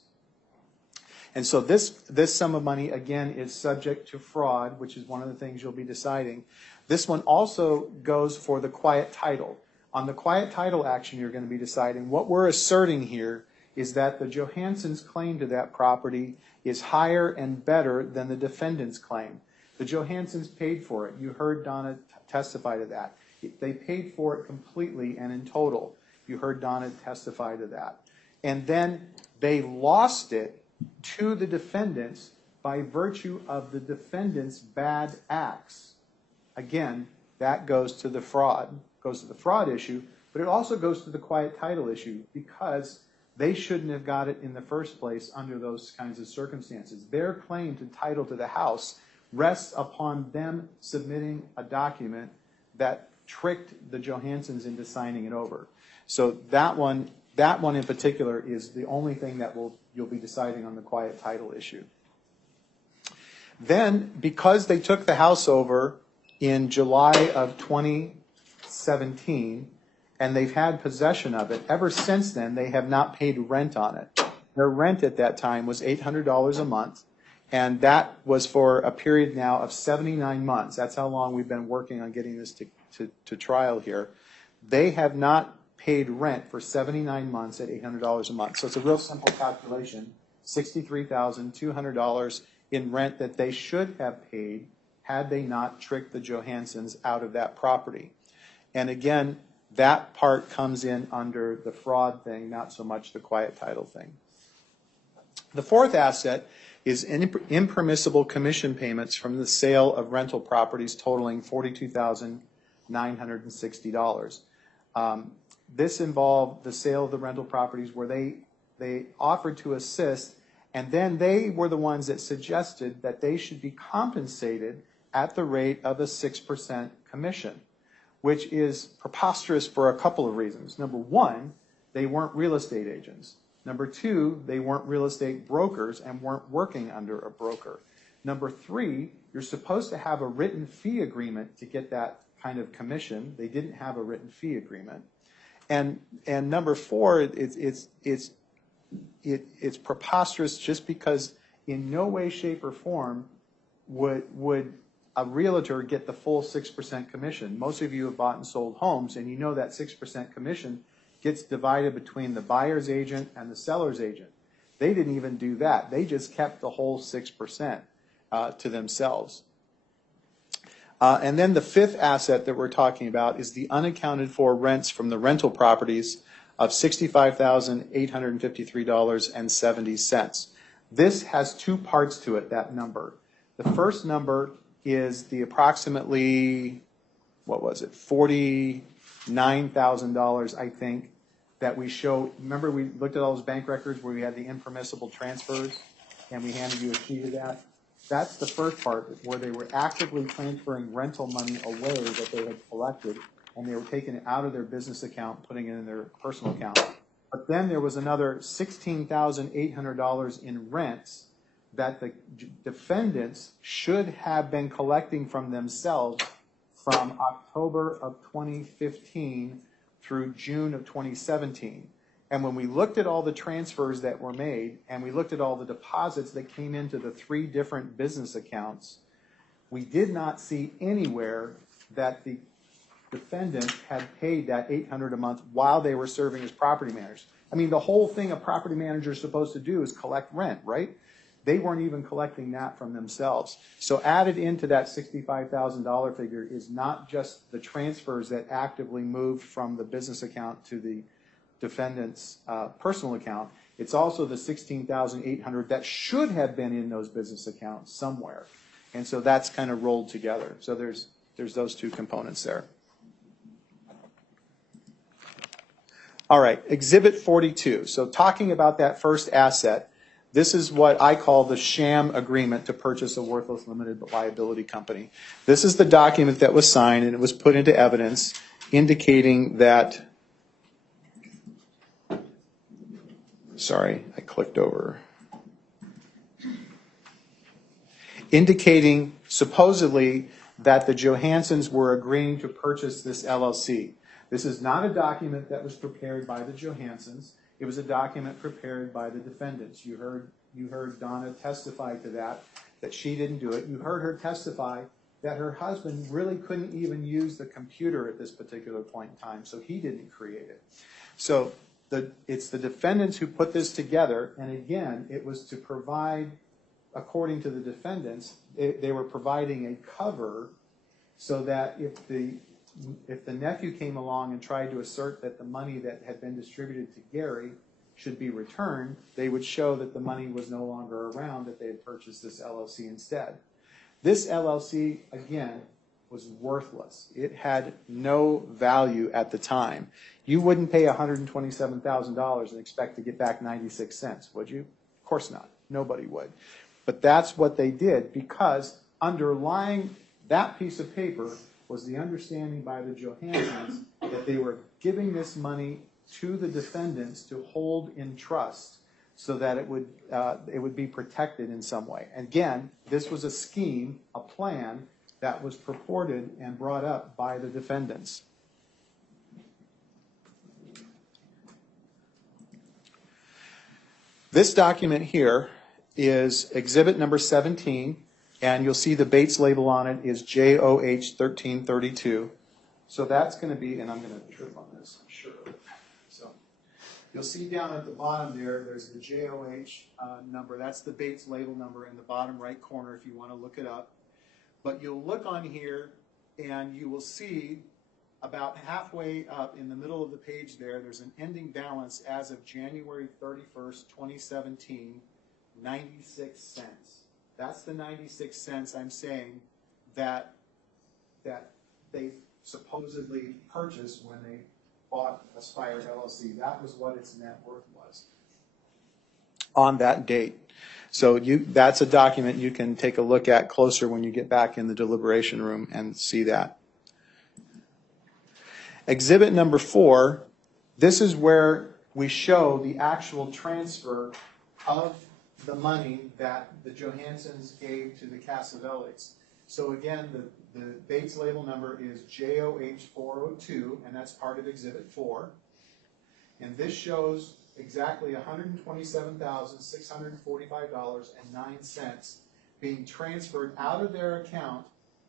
And so this sum of money, again, is subject to fraud, which is one of the things you'll be deciding. This one also goes for the quiet title. On the quiet title action you're going to be deciding, what we're asserting here is that the Johanssons' claim to that property is higher and better than the defendant's claim. The Johanssons paid for it. You heard Donna testify to that. They paid for it completely and in total. You heard Donna testify to that. And then they lost it to the defendants by virtue of the defendant's bad acts. Again, that goes to the fraud issue, but it also goes to the quiet title issue because they shouldn't have got it in the first place under those kinds of circumstances. Their claim to title to the house rests upon them submitting a document that tricked the Johanssons into signing it over. So that one in particular is the only thing that you'll be deciding on the quiet title issue. Then, because they took the house over in July of 2017, and they've had possession of it, ever since then, they have not paid rent on it. Their rent at that time was $800 a month, and that was for a period now of 79 months. That's how long we've been working on getting this to trial here. They have not paid rent for 79 months at $800 a month. So it's a real simple calculation, $63,200 in rent that they should have paid had they not tricked the Johanssons out of that property. And again, that part comes in under the fraud thing, not so much the quiet title thing. The fourth asset is impermissible commission payments from the sale of rental properties totaling $42,960. This involved the sale of the rental properties where they offered to assist, and then they were the ones that suggested that they should be compensated at the rate of a 6% commission, which is preposterous for a couple of reasons. Number one, they weren't real estate agents. Number two, they weren't real estate brokers and weren't working under a broker. Number three, you're supposed to have a written fee agreement to get that kind of commission. They didn't have a written fee agreement. And number four, it's preposterous just because in no way, shape, or form would a realtor get the full 6% commission. Most of you have bought and sold homes, and you know that 6% commission gets divided between the buyer's agent and the seller's agent. They didn't even do that. They just kept the whole 6% to themselves. And then the fifth asset that we're talking about is the unaccounted for rents from the rental properties of $65,853.70. This has two parts to it, that number. The first number is the approximately, what was it, $49,000, I think, that we show. Remember we looked at all those bank records where we had the impermissible transfers and we handed you a sheet of that? That's the first part, where they were actively transferring rental money away that they had collected, and they were taking it out of their business account, putting it in their personal account. But then there was another $16,800 in rents that the defendants should have been collecting from themselves from October of 2015 through June of 2017. And when we looked at all the transfers that were made, and we looked at all the deposits that came into the 3 different business accounts, we did not see anywhere that the defendant had paid that $800 a month while they were serving as property managers. I mean, the whole thing a property manager is supposed to do is collect rent, right? They weren't even collecting that from themselves. So added into that $65,000 figure is not just the transfers that actively moved from the business account to the defendant's personal account. It's also the $16,800 that should have been in those business accounts somewhere. And so that's kind of rolled together. So there's those two components there. All right, Exhibit 42. So talking about that first asset, this is what I call the sham agreement to purchase a worthless limited liability company. This is the document that was signed, and it was put into evidence indicating that, sorry, I clicked over. Indicating supposedly that the Johanssons were agreeing to purchase this LLC. This is not a document that was prepared by the Johanssons. It was a document prepared by the defendants. You heard Donna testify to that she didn't do it. You heard her testify that her husband really couldn't even use the computer at this particular point in time, so he didn't create it. So it's the defendants who put this together, and again, it was to provide, according to the defendants, they were providing a cover so that if the nephew came along and tried to assert that the money that had been distributed to Gary should be returned, they would show that the money was no longer around, that they had purchased this LLC instead. This LLC, again, was worthless. It had no value at the time. You wouldn't pay $127,000 and expect to get back 96 cents, would you? Of course not. Nobody would. But that's what they did, because underlying that piece of paper was the understanding by the Johanssons that they were giving this money to the defendants to hold in trust so that it would be protected in some way. Again, this was a scheme, a plan that was purported and brought up by the defendants. This document here is exhibit number 17, and you'll see the Bates label on it is JOH 1332. So that's going to be, and I'm going to trip on this, I'm sure. So you'll see down at the bottom there, there's the JOH number. That's the Bates label number in the bottom right corner if you want to look it up. But you'll look on here and you will see about halfway up in the middle of the page there's an ending balance as of January 31st, 2017, 96 cents. That's the 96 cents I'm saying that they supposedly purchased when they bought Aspire LLC. That was what its net worth was on that date. So that's a document you can take a look at closer when you get back in the deliberation room and see that. Exhibit number 4, this is where we show the actual transfer of the money that the Johanssons gave to the Casavellis. So again, the Bates label number is JOH 402, and that's part of Exhibit 4. And this shows exactly $127,645.09 being transferred out of their account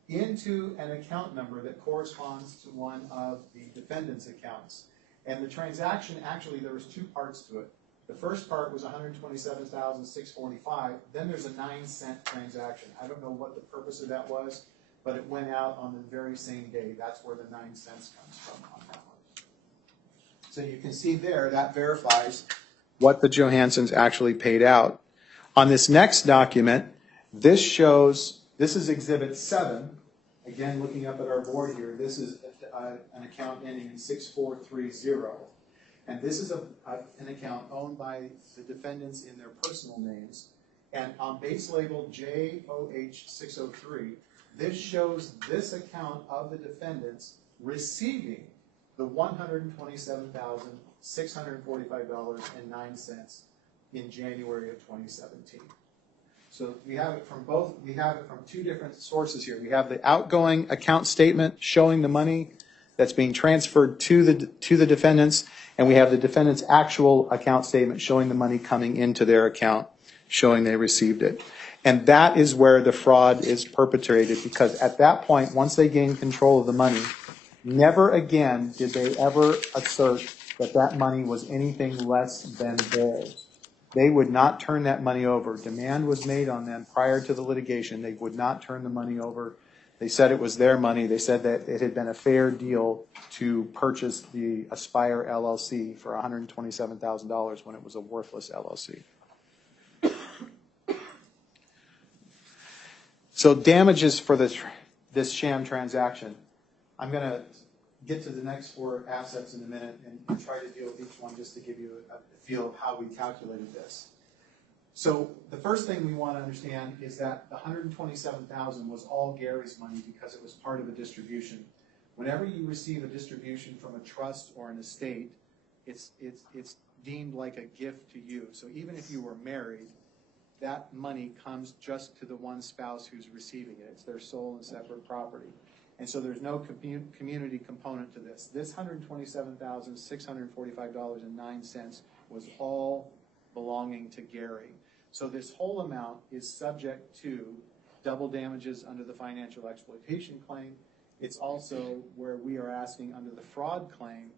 into an account number that corresponds to one of the defendant's accounts. And the transaction, actually, there was 2 parts to it. The first part was $127,645. Then there's a 9-cent transaction. I don't know what the purpose of that was, but it went out on the very same day. That's where the 9 cents comes from on that one. So you can see there, that verifies what the Johanssons actually paid out. On this next document, this shows, this is Exhibit 7. Again, looking up at our board here, this is an account ending in 6430. And this is an account owned by the defendants in their personal names. And on base label JOH603, this shows this account of the defendants receiving the $127,645.09 in January of 2017. So we have it from two different sources here. We have the outgoing account statement showing the money that's being transferred to the defendants, and we have the defendants' actual account statement showing the money coming into their account, showing they received it. And that is where the fraud is perpetrated, because at that point, once they gain control of the money, never again did they ever assert that that money was anything less than theirs. They would not turn that money over. Demand was made on them prior to the litigation. They would not turn the money over. They said it was their money. They said that it had been a fair deal to purchase the Aspire LLC for $127,000 when it was a worthless LLC. So damages for this sham transaction. I'm going to get to the next 4 assets in a minute and try to deal with each one just to give you a feel of how we calculated this. So the first thing we want to understand is that the $127,000 was all Gary's money because it was part of a distribution. Whenever you receive a distribution from a trust or an estate, it's deemed like a gift to you. So even if you were married, that money comes just to the one spouse who's receiving it. It's their sole and separate property. And so there's no community component to this. This $127,645.09 was all belonging to Gary. So this whole amount is subject to double damages under the financial exploitation claim. It's also where we are asking under the fraud claim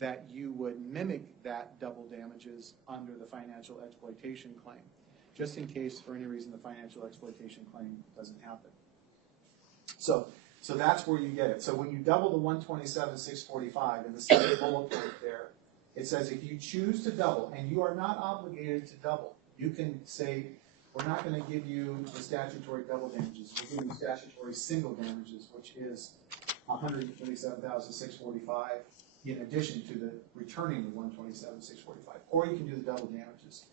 that you would mimic that double damages under the financial exploitation claim, just in case for any reason the financial exploitation claim doesn't happen. So that's where you get it. So when you double the $127,645 in the second bullet point there, it says if you choose to double, and you are not obligated to double, you can say, we're not going to give you the statutory double damages. We're giving you statutory single damages, which is $127,645 in addition to the returning the $127,645. Or you can do the double damages.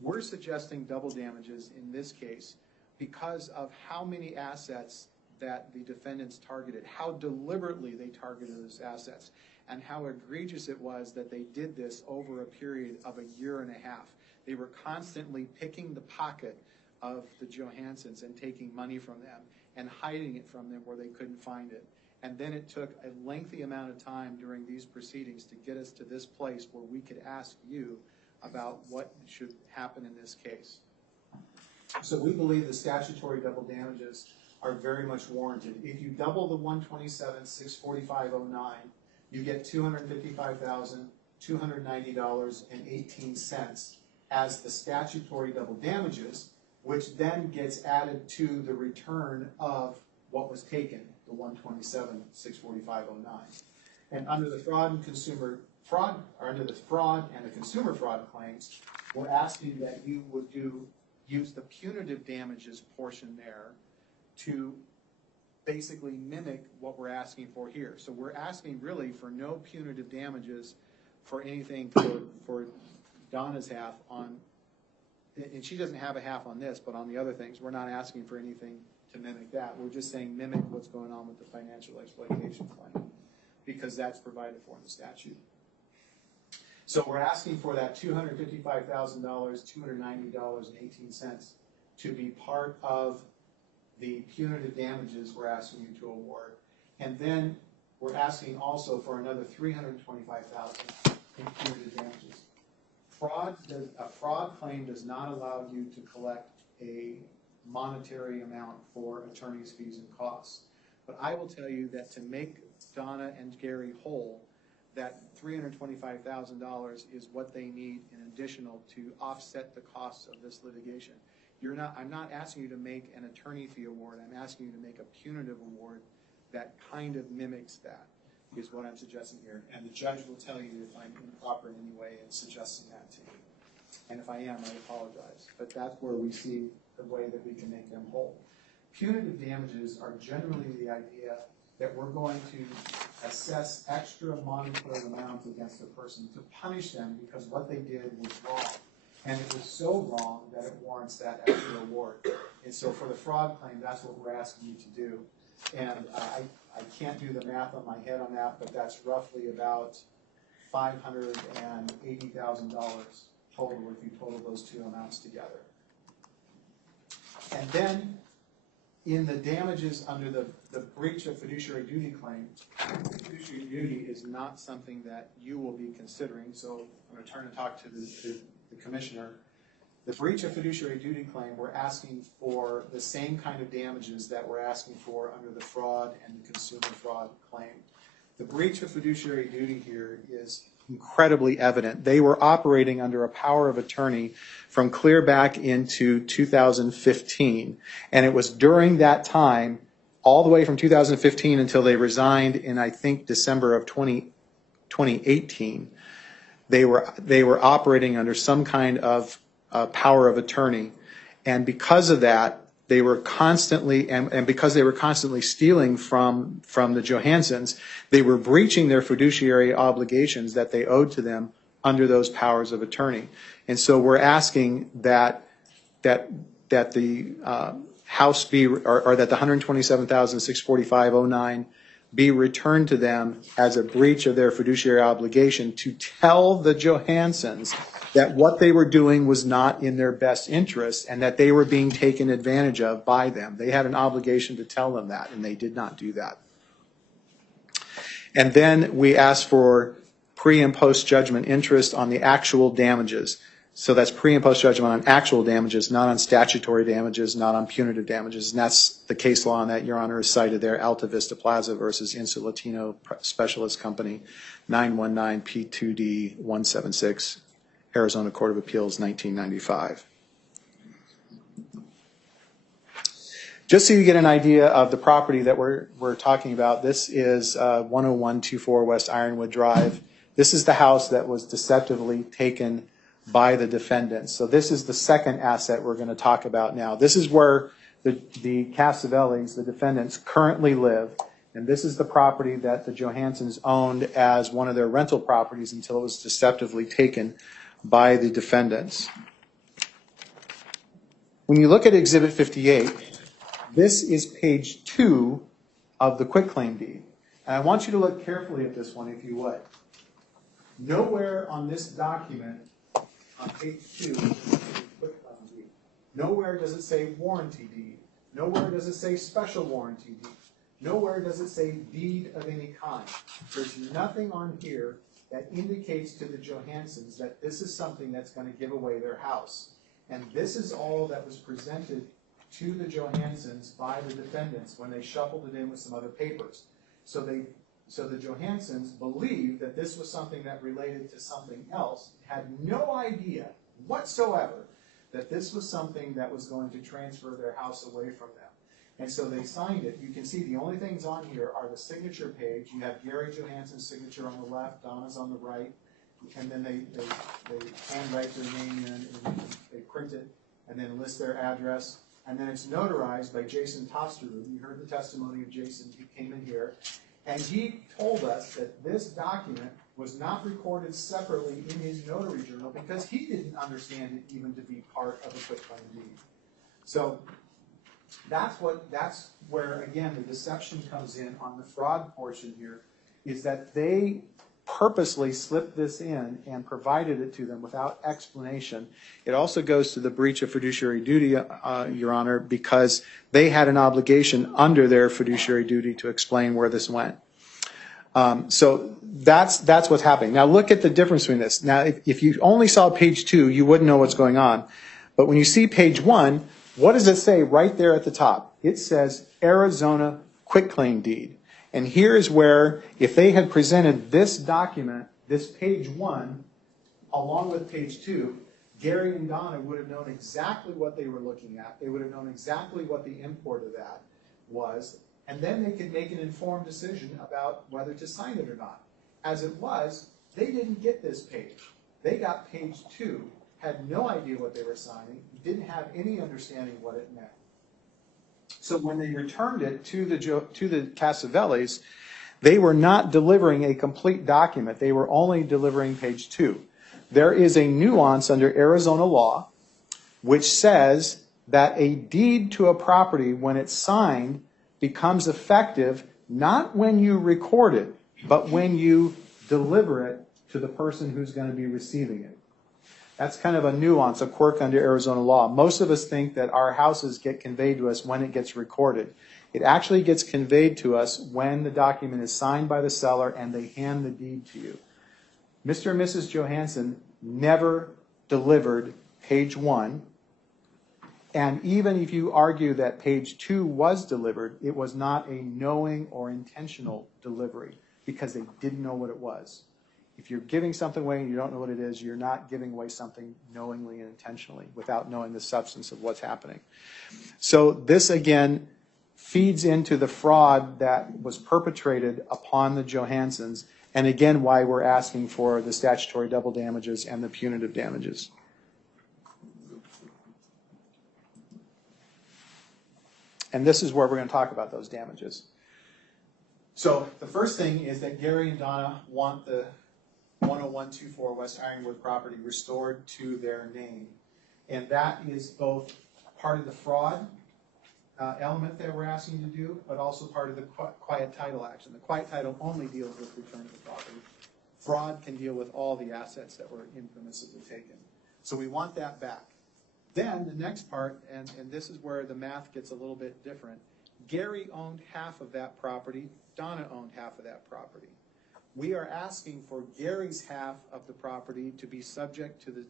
We're suggesting double damages in this case because of how many assets that the defendants targeted, how deliberately they targeted those assets, and how egregious it was that they did this over a period of a year and a half. They were constantly picking the pocket of the Johansons and taking money from them and hiding it from them where they couldn't find it. And then it took a lengthy amount of time during these proceedings to get us to this place where we could ask you about what should happen in this case. So we believe the statutory double damages are very much warranted. If you double the $127,645.09, you get $255,290.18 as the statutory double damages, which then gets added to the return of what was taken, the $127,645.09. And under the fraud and consumer fraud, or under the fraud and the consumer fraud claims, we're asking that you would use the punitive damages portion there to basically mimic what we're asking for here. So we're asking really for no punitive damages for anything for Donna's half on, and she doesn't have a half on this, but on the other things, we're not asking for anything to mimic that. We're just saying mimic what's going on with the financial exploitation claim, because that's provided for in the statute. So we're asking for that $255,000, $290.18 to be part of the punitive damages we're asking you to award. And then we're asking also for another $325,000 in punitive damages. A fraud claim does not allow you to collect a monetary amount for attorney's fees and costs. But I will tell you that to make Donna and Gary whole, that $325,000 is what they need in additional to offset the costs of this litigation. I'm not asking you to make an attorney fee award. I'm asking you to make a punitive award that kind of mimics that, is what I'm suggesting here. And the judge will tell you if I'm improper in any way in suggesting that to you. And if I am, I apologize. But that's where we see the way that we can make them whole. Punitive damages are generally the idea that we're going to assess extra monetary amounts against a person to punish them because what they did was wrong. And it was so wrong that it warrants that extra award. And so for the fraud claim, that's what we're asking you to do. And I can't do the math on my head on that, but that's roughly about $580,000 total if you total those two amounts together. And then in the damages under the breach of fiduciary duty claim, fiduciary duty is not something that you will be considering. So I'm going to turn and talk to the commissioner. The breach of fiduciary duty claim, we're asking for the same kind of damages that we're asking for under the fraud and the consumer fraud claim. The breach of fiduciary duty here is incredibly evident. They were operating under a power of attorney from clear back into 2015. And it was during that time, all the way from 2015 until they resigned in, I think, December of 2018, they were operating under some kind of power of attorney. And because of that, they were constantly, and because they were constantly stealing from the Johanssons, they were breaching their fiduciary obligations that they owed to them under those powers of attorney. And so we're asking that the house be, or that the $127,645.09 be returned to them as a breach of their fiduciary obligation to tell the Johanssons that what they were doing was not in their best interest and that they were being taken advantage of by them. They had an obligation to tell them that, and they did not do that. And then we asked for pre- and post-judgment interest on the actual damages. So that's pre- and post-judgment on actual damages, not on statutory damages, not on punitive damages. And that's the case law on that, Your Honor, is cited there, Alta Vista Plaza versus Insulatino Specialist Company, 919 P2D 176, Arizona Court of Appeals, 1995. Just so you get an idea of the property that we're talking about, this is 10124 West Ironwood Drive. This is the house that was deceptively taken by the defendants. So this is the second asset we're going to talk about now. This is where the Casavellis, the defendants, currently live. And this is the property that the Johanssons owned as one of their rental properties until it was deceptively taken by the defendants. When you look at Exhibit 58, this is page 2 of the quitclaim deed. And I want you to look carefully at this one, if you would. Nowhere on this document, on page 2, nowhere does it say warranty deed. Nowhere does it say special warranty deed. Nowhere does it say deed of any kind. There's nothing on here that indicates to the Johanssons that this is something that's going to give away their house. And this is all that was presented to the Johanssons by the defendants when they shuffled it in with some other papers. So the Johanssons believed that this was something that related to something else, had no idea whatsoever that this was something that was going to transfer their house away from them. And so they signed it. You can see the only things on here are the signature page. You have Gary Johansson's signature on the left, Donna's on the right, and then they handwrite their name in, and they print it, and then list their address. And then it's notarized by Jason Tosterud. You heard the testimony of Jason. He came in here. And he told us that this document was not recorded separately in his notary journal because he didn't understand it even to be part of a quitclaim deed. So that's where, again, the deception comes in on the fraud portion here, is that they purposely slipped this in and provided it to them without explanation. It also goes to the breach of fiduciary duty, Your Honor, because they had an obligation under their fiduciary duty to explain where this went. So that's what's happening. Now look at the difference between this. Now if you only saw page 2, you wouldn't know what's going on. But when you see page 1, what does it say right there at the top? It says Arizona quitclaim deed. And here is where, if they had presented this document, this page 1, along with page 2, Gary and Donna would have known exactly what they were looking at. They would have known exactly what the import of that was. And then they could make an informed decision about whether to sign it or not. As it was, they didn't get this page. They got page 2, had no idea what they were signing, didn't have any understanding what it meant. So when they returned it to the Casavellis, they were not delivering a complete document. They were only delivering page 2. There is a nuance under Arizona law which says that a deed to a property, when it's signed, becomes effective not when you record it, but when you deliver it to the person who's going to be receiving it. That's kind of a nuance, a quirk under Arizona law. Most of us think that our houses get conveyed to us when it gets recorded. It actually gets conveyed to us when the document is signed by the seller and they hand the deed to you. Mr. and Mrs. Johansson never delivered page 1. And even if you argue that page 2 was delivered, it was not a knowing or intentional delivery because they didn't know what it was. If you're giving something away and you don't know what it is, you're not giving away something knowingly and intentionally without knowing the substance of what's happening. So this, again, feeds into the fraud that was perpetrated upon the Johanssons, and again, why we're asking for the statutory double damages and the punitive damages. And this is where we're going to talk about those damages. So the first thing is that Gary and Donna want the 10124 West Ironwood property restored to their name. And that is both part of the fraud element that we're asking you to do, but also part of the quiet title action. The quiet title only deals with return of the property. Fraud can deal with all the assets that were impermissibly taken. So we want that back. Then the next part, and this is where the math gets a little bit different, Gary owned half of that property, Donna owned half of that property. We are asking for Gary's half of the property to be subject to the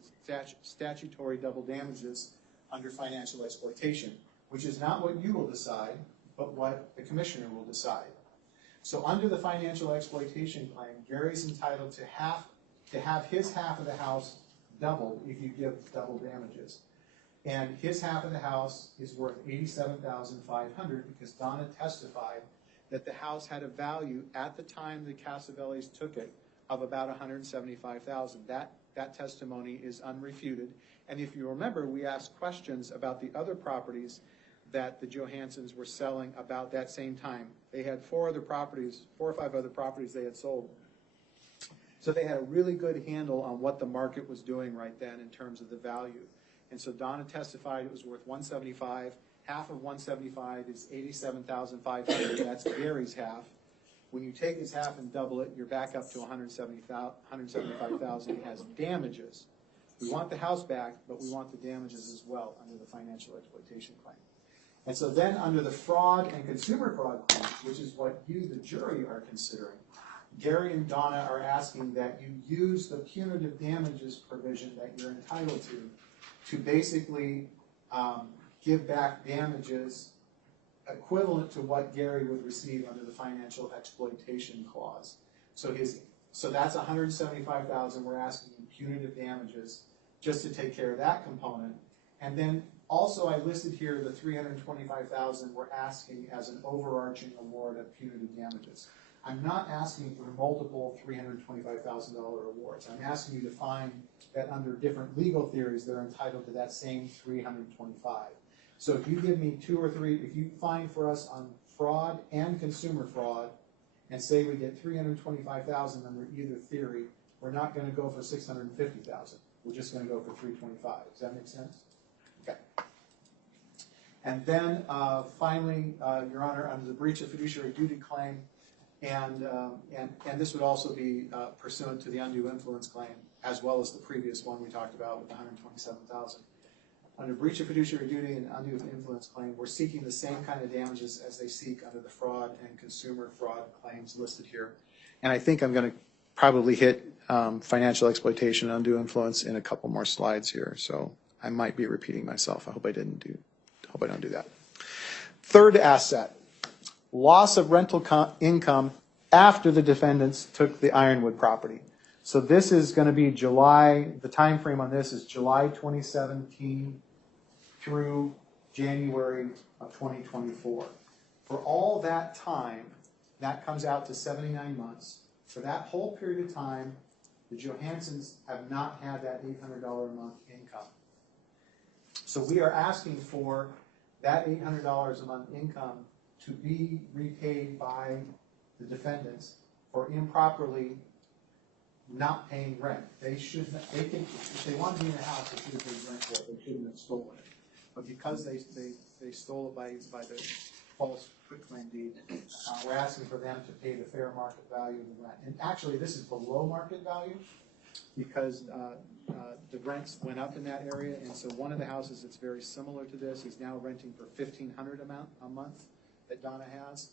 statutory double damages under financial exploitation, which is not what you will decide, but what the commissioner will decide. So under the financial exploitation claim, Gary's entitled to have his half of the house doubled if you give double damages. And his half of the house is worth $87,500 because Donna testified that the house had a value at the time the Casavellis took it of about $175,000. That testimony is unrefuted. And if you remember, we asked questions about the other properties that the Johanssons were selling about that same time. They had 4 or 5 other properties they had sold. So they had a really good handle on what the market was doing right then in terms of the value. And so Donna testified it was worth $175,000. Half of $175,000 is $87,500. That's Gary's half. When you take his half and double it, you're back up to $175,000 as damages. We want the house back, but we want the damages as well under the financial exploitation claim. And so then under the fraud and consumer fraud claim, which is what you, the jury, are considering, Gary and Donna are asking that you use the punitive damages provision that you're entitled to basically give back damages equivalent to what Gary would receive under the financial exploitation clause. So that's $175,000. We're asking punitive damages just to take care of that component. And then also I listed here the $325,000 we're asking as an overarching award of punitive damages. I'm not asking for multiple $325,000 awards. I'm asking you to find that under different legal theories they're entitled to that same $325,000. So if you give me 2 or 3, if you find for us on fraud and consumer fraud, and say we get $325,000 under either theory, we're not going to go for $650,000. We're just going to go for $325,000. Does that make sense? Okay. And then finally, Your Honor, under the breach of fiduciary duty claim, and this would also be pursuant to the undue influence claim, as well as the previous one we talked about with the $127,000. Under breach of fiduciary duty and undue influence claim, we're seeking the same kind of damages as they seek under the fraud and consumer fraud claims listed here. And I think I'm going to probably hit financial exploitation and undue influence in a couple more slides here. So I might be repeating myself. I hope I don't do that. Third asset, loss of rental income after the defendants took the Ironwood property. So this is going to be July, the time frame on this is July 2017 through January of 2024. For all that time, that comes out to 79 months. For that whole period of time, The Johanssons have not had that $800 a month income. So we are asking for that $800 a month income to be repaid by the defendants for improperly not paying rent. They should, they think, if they want to be in the house, they should have paid rent for it, they shouldn't have stolen it. But because they stole it by the false quitclaim deed, we're asking for them to pay the fair market value of the rent. And actually, this is below market value, because the rents went up in that area, and so one of the houses that's very similar to this is now renting for $1,500 a month that Donna has.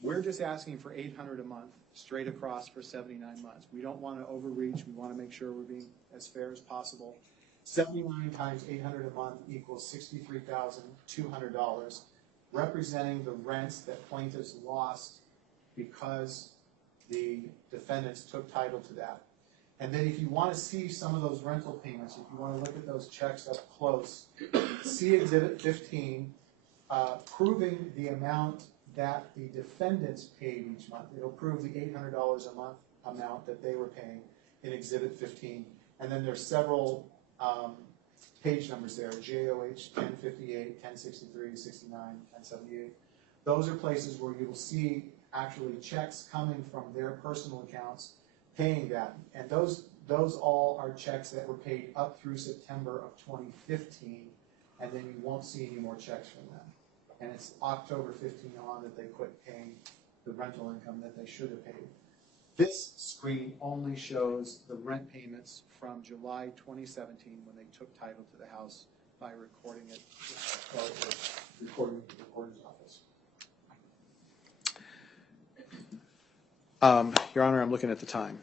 We're just asking for $800 a month straight across for 79 months. We don't want to overreach. We want to make sure we're being as fair as possible. 79 times $800 a month equals $63,200, representing the rents that plaintiffs lost because the defendants took title to that. And then if you want to see some of those rental payments, if you want to look at those checks up close, see Exhibit 15, proving the amount that the defendants paid each month. It'll prove the $800 a month amount that they were paying in Exhibit 15. And then there's several page numbers there, JOH 1058, 1063, 69, 1078. Those are places where you will see actually checks coming from their personal accounts paying that. And those all are checks that were paid up through September of 2015, and then you won't see any more checks from them. And it's October 15 on that they quit paying the rental income that they should have paid. This screen only shows the rent payments from July 2017 when they took title to the house by recording it, recording at the recorder's office. Your Honor, I'm looking at the time.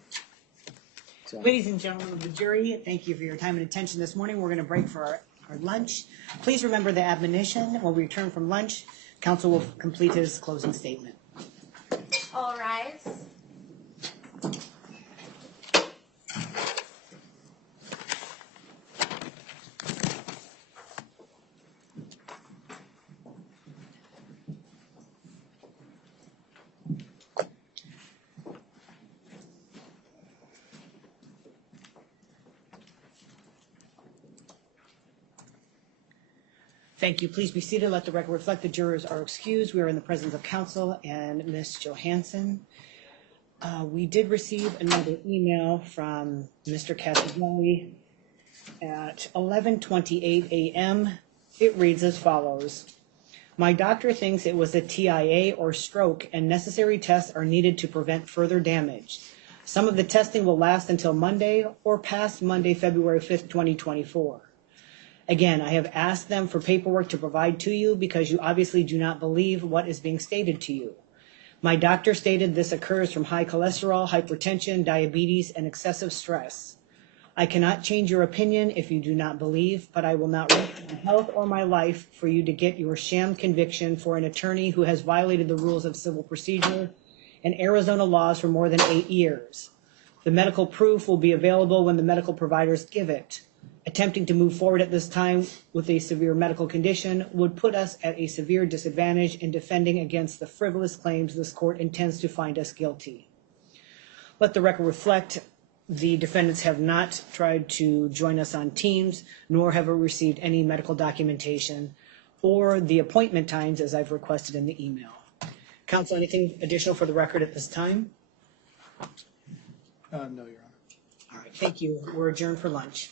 So. Ladies and gentlemen of the jury, thank you for your time and attention this morning. We're going to break for our lunch. Please remember the admonition. When we return from lunch, counsel will complete his closing statement. All rise. Thank you. Please be seated. Let the record reflect the jurors are excused. We are in the presence of counsel and Ms. Johansson. We did receive another email from Mr. Casavelli at 11:28 a.m. It reads as follows. My doctor thinks it was a TIA or stroke, and necessary tests are needed to prevent further damage. Some of the testing will last until Monday or past Monday, February 5th, 2024. Again, I have asked them for paperwork to provide to you because you obviously do not believe what is being stated to you. My doctor stated this occurs from high cholesterol, hypertension, diabetes, and excessive stress. I cannot change your opinion if you do not believe, but I will not risk my health or my life for you to get your sham conviction for an attorney who has violated the rules of civil procedure and Arizona laws for more than 8 years. The medical proof will be available when the medical providers give it. Attempting to move forward at this time with a severe medical condition would put us at a severe disadvantage in defending against the frivolous claims this court intends to find us guilty. Let the record reflect the defendants have not tried to join us on Teams, nor have we received any medical documentation or the appointment times as I've requested in the email. Counsel, anything additional for the record at this time? No, Your Honor. All right, thank you. We're adjourned for lunch.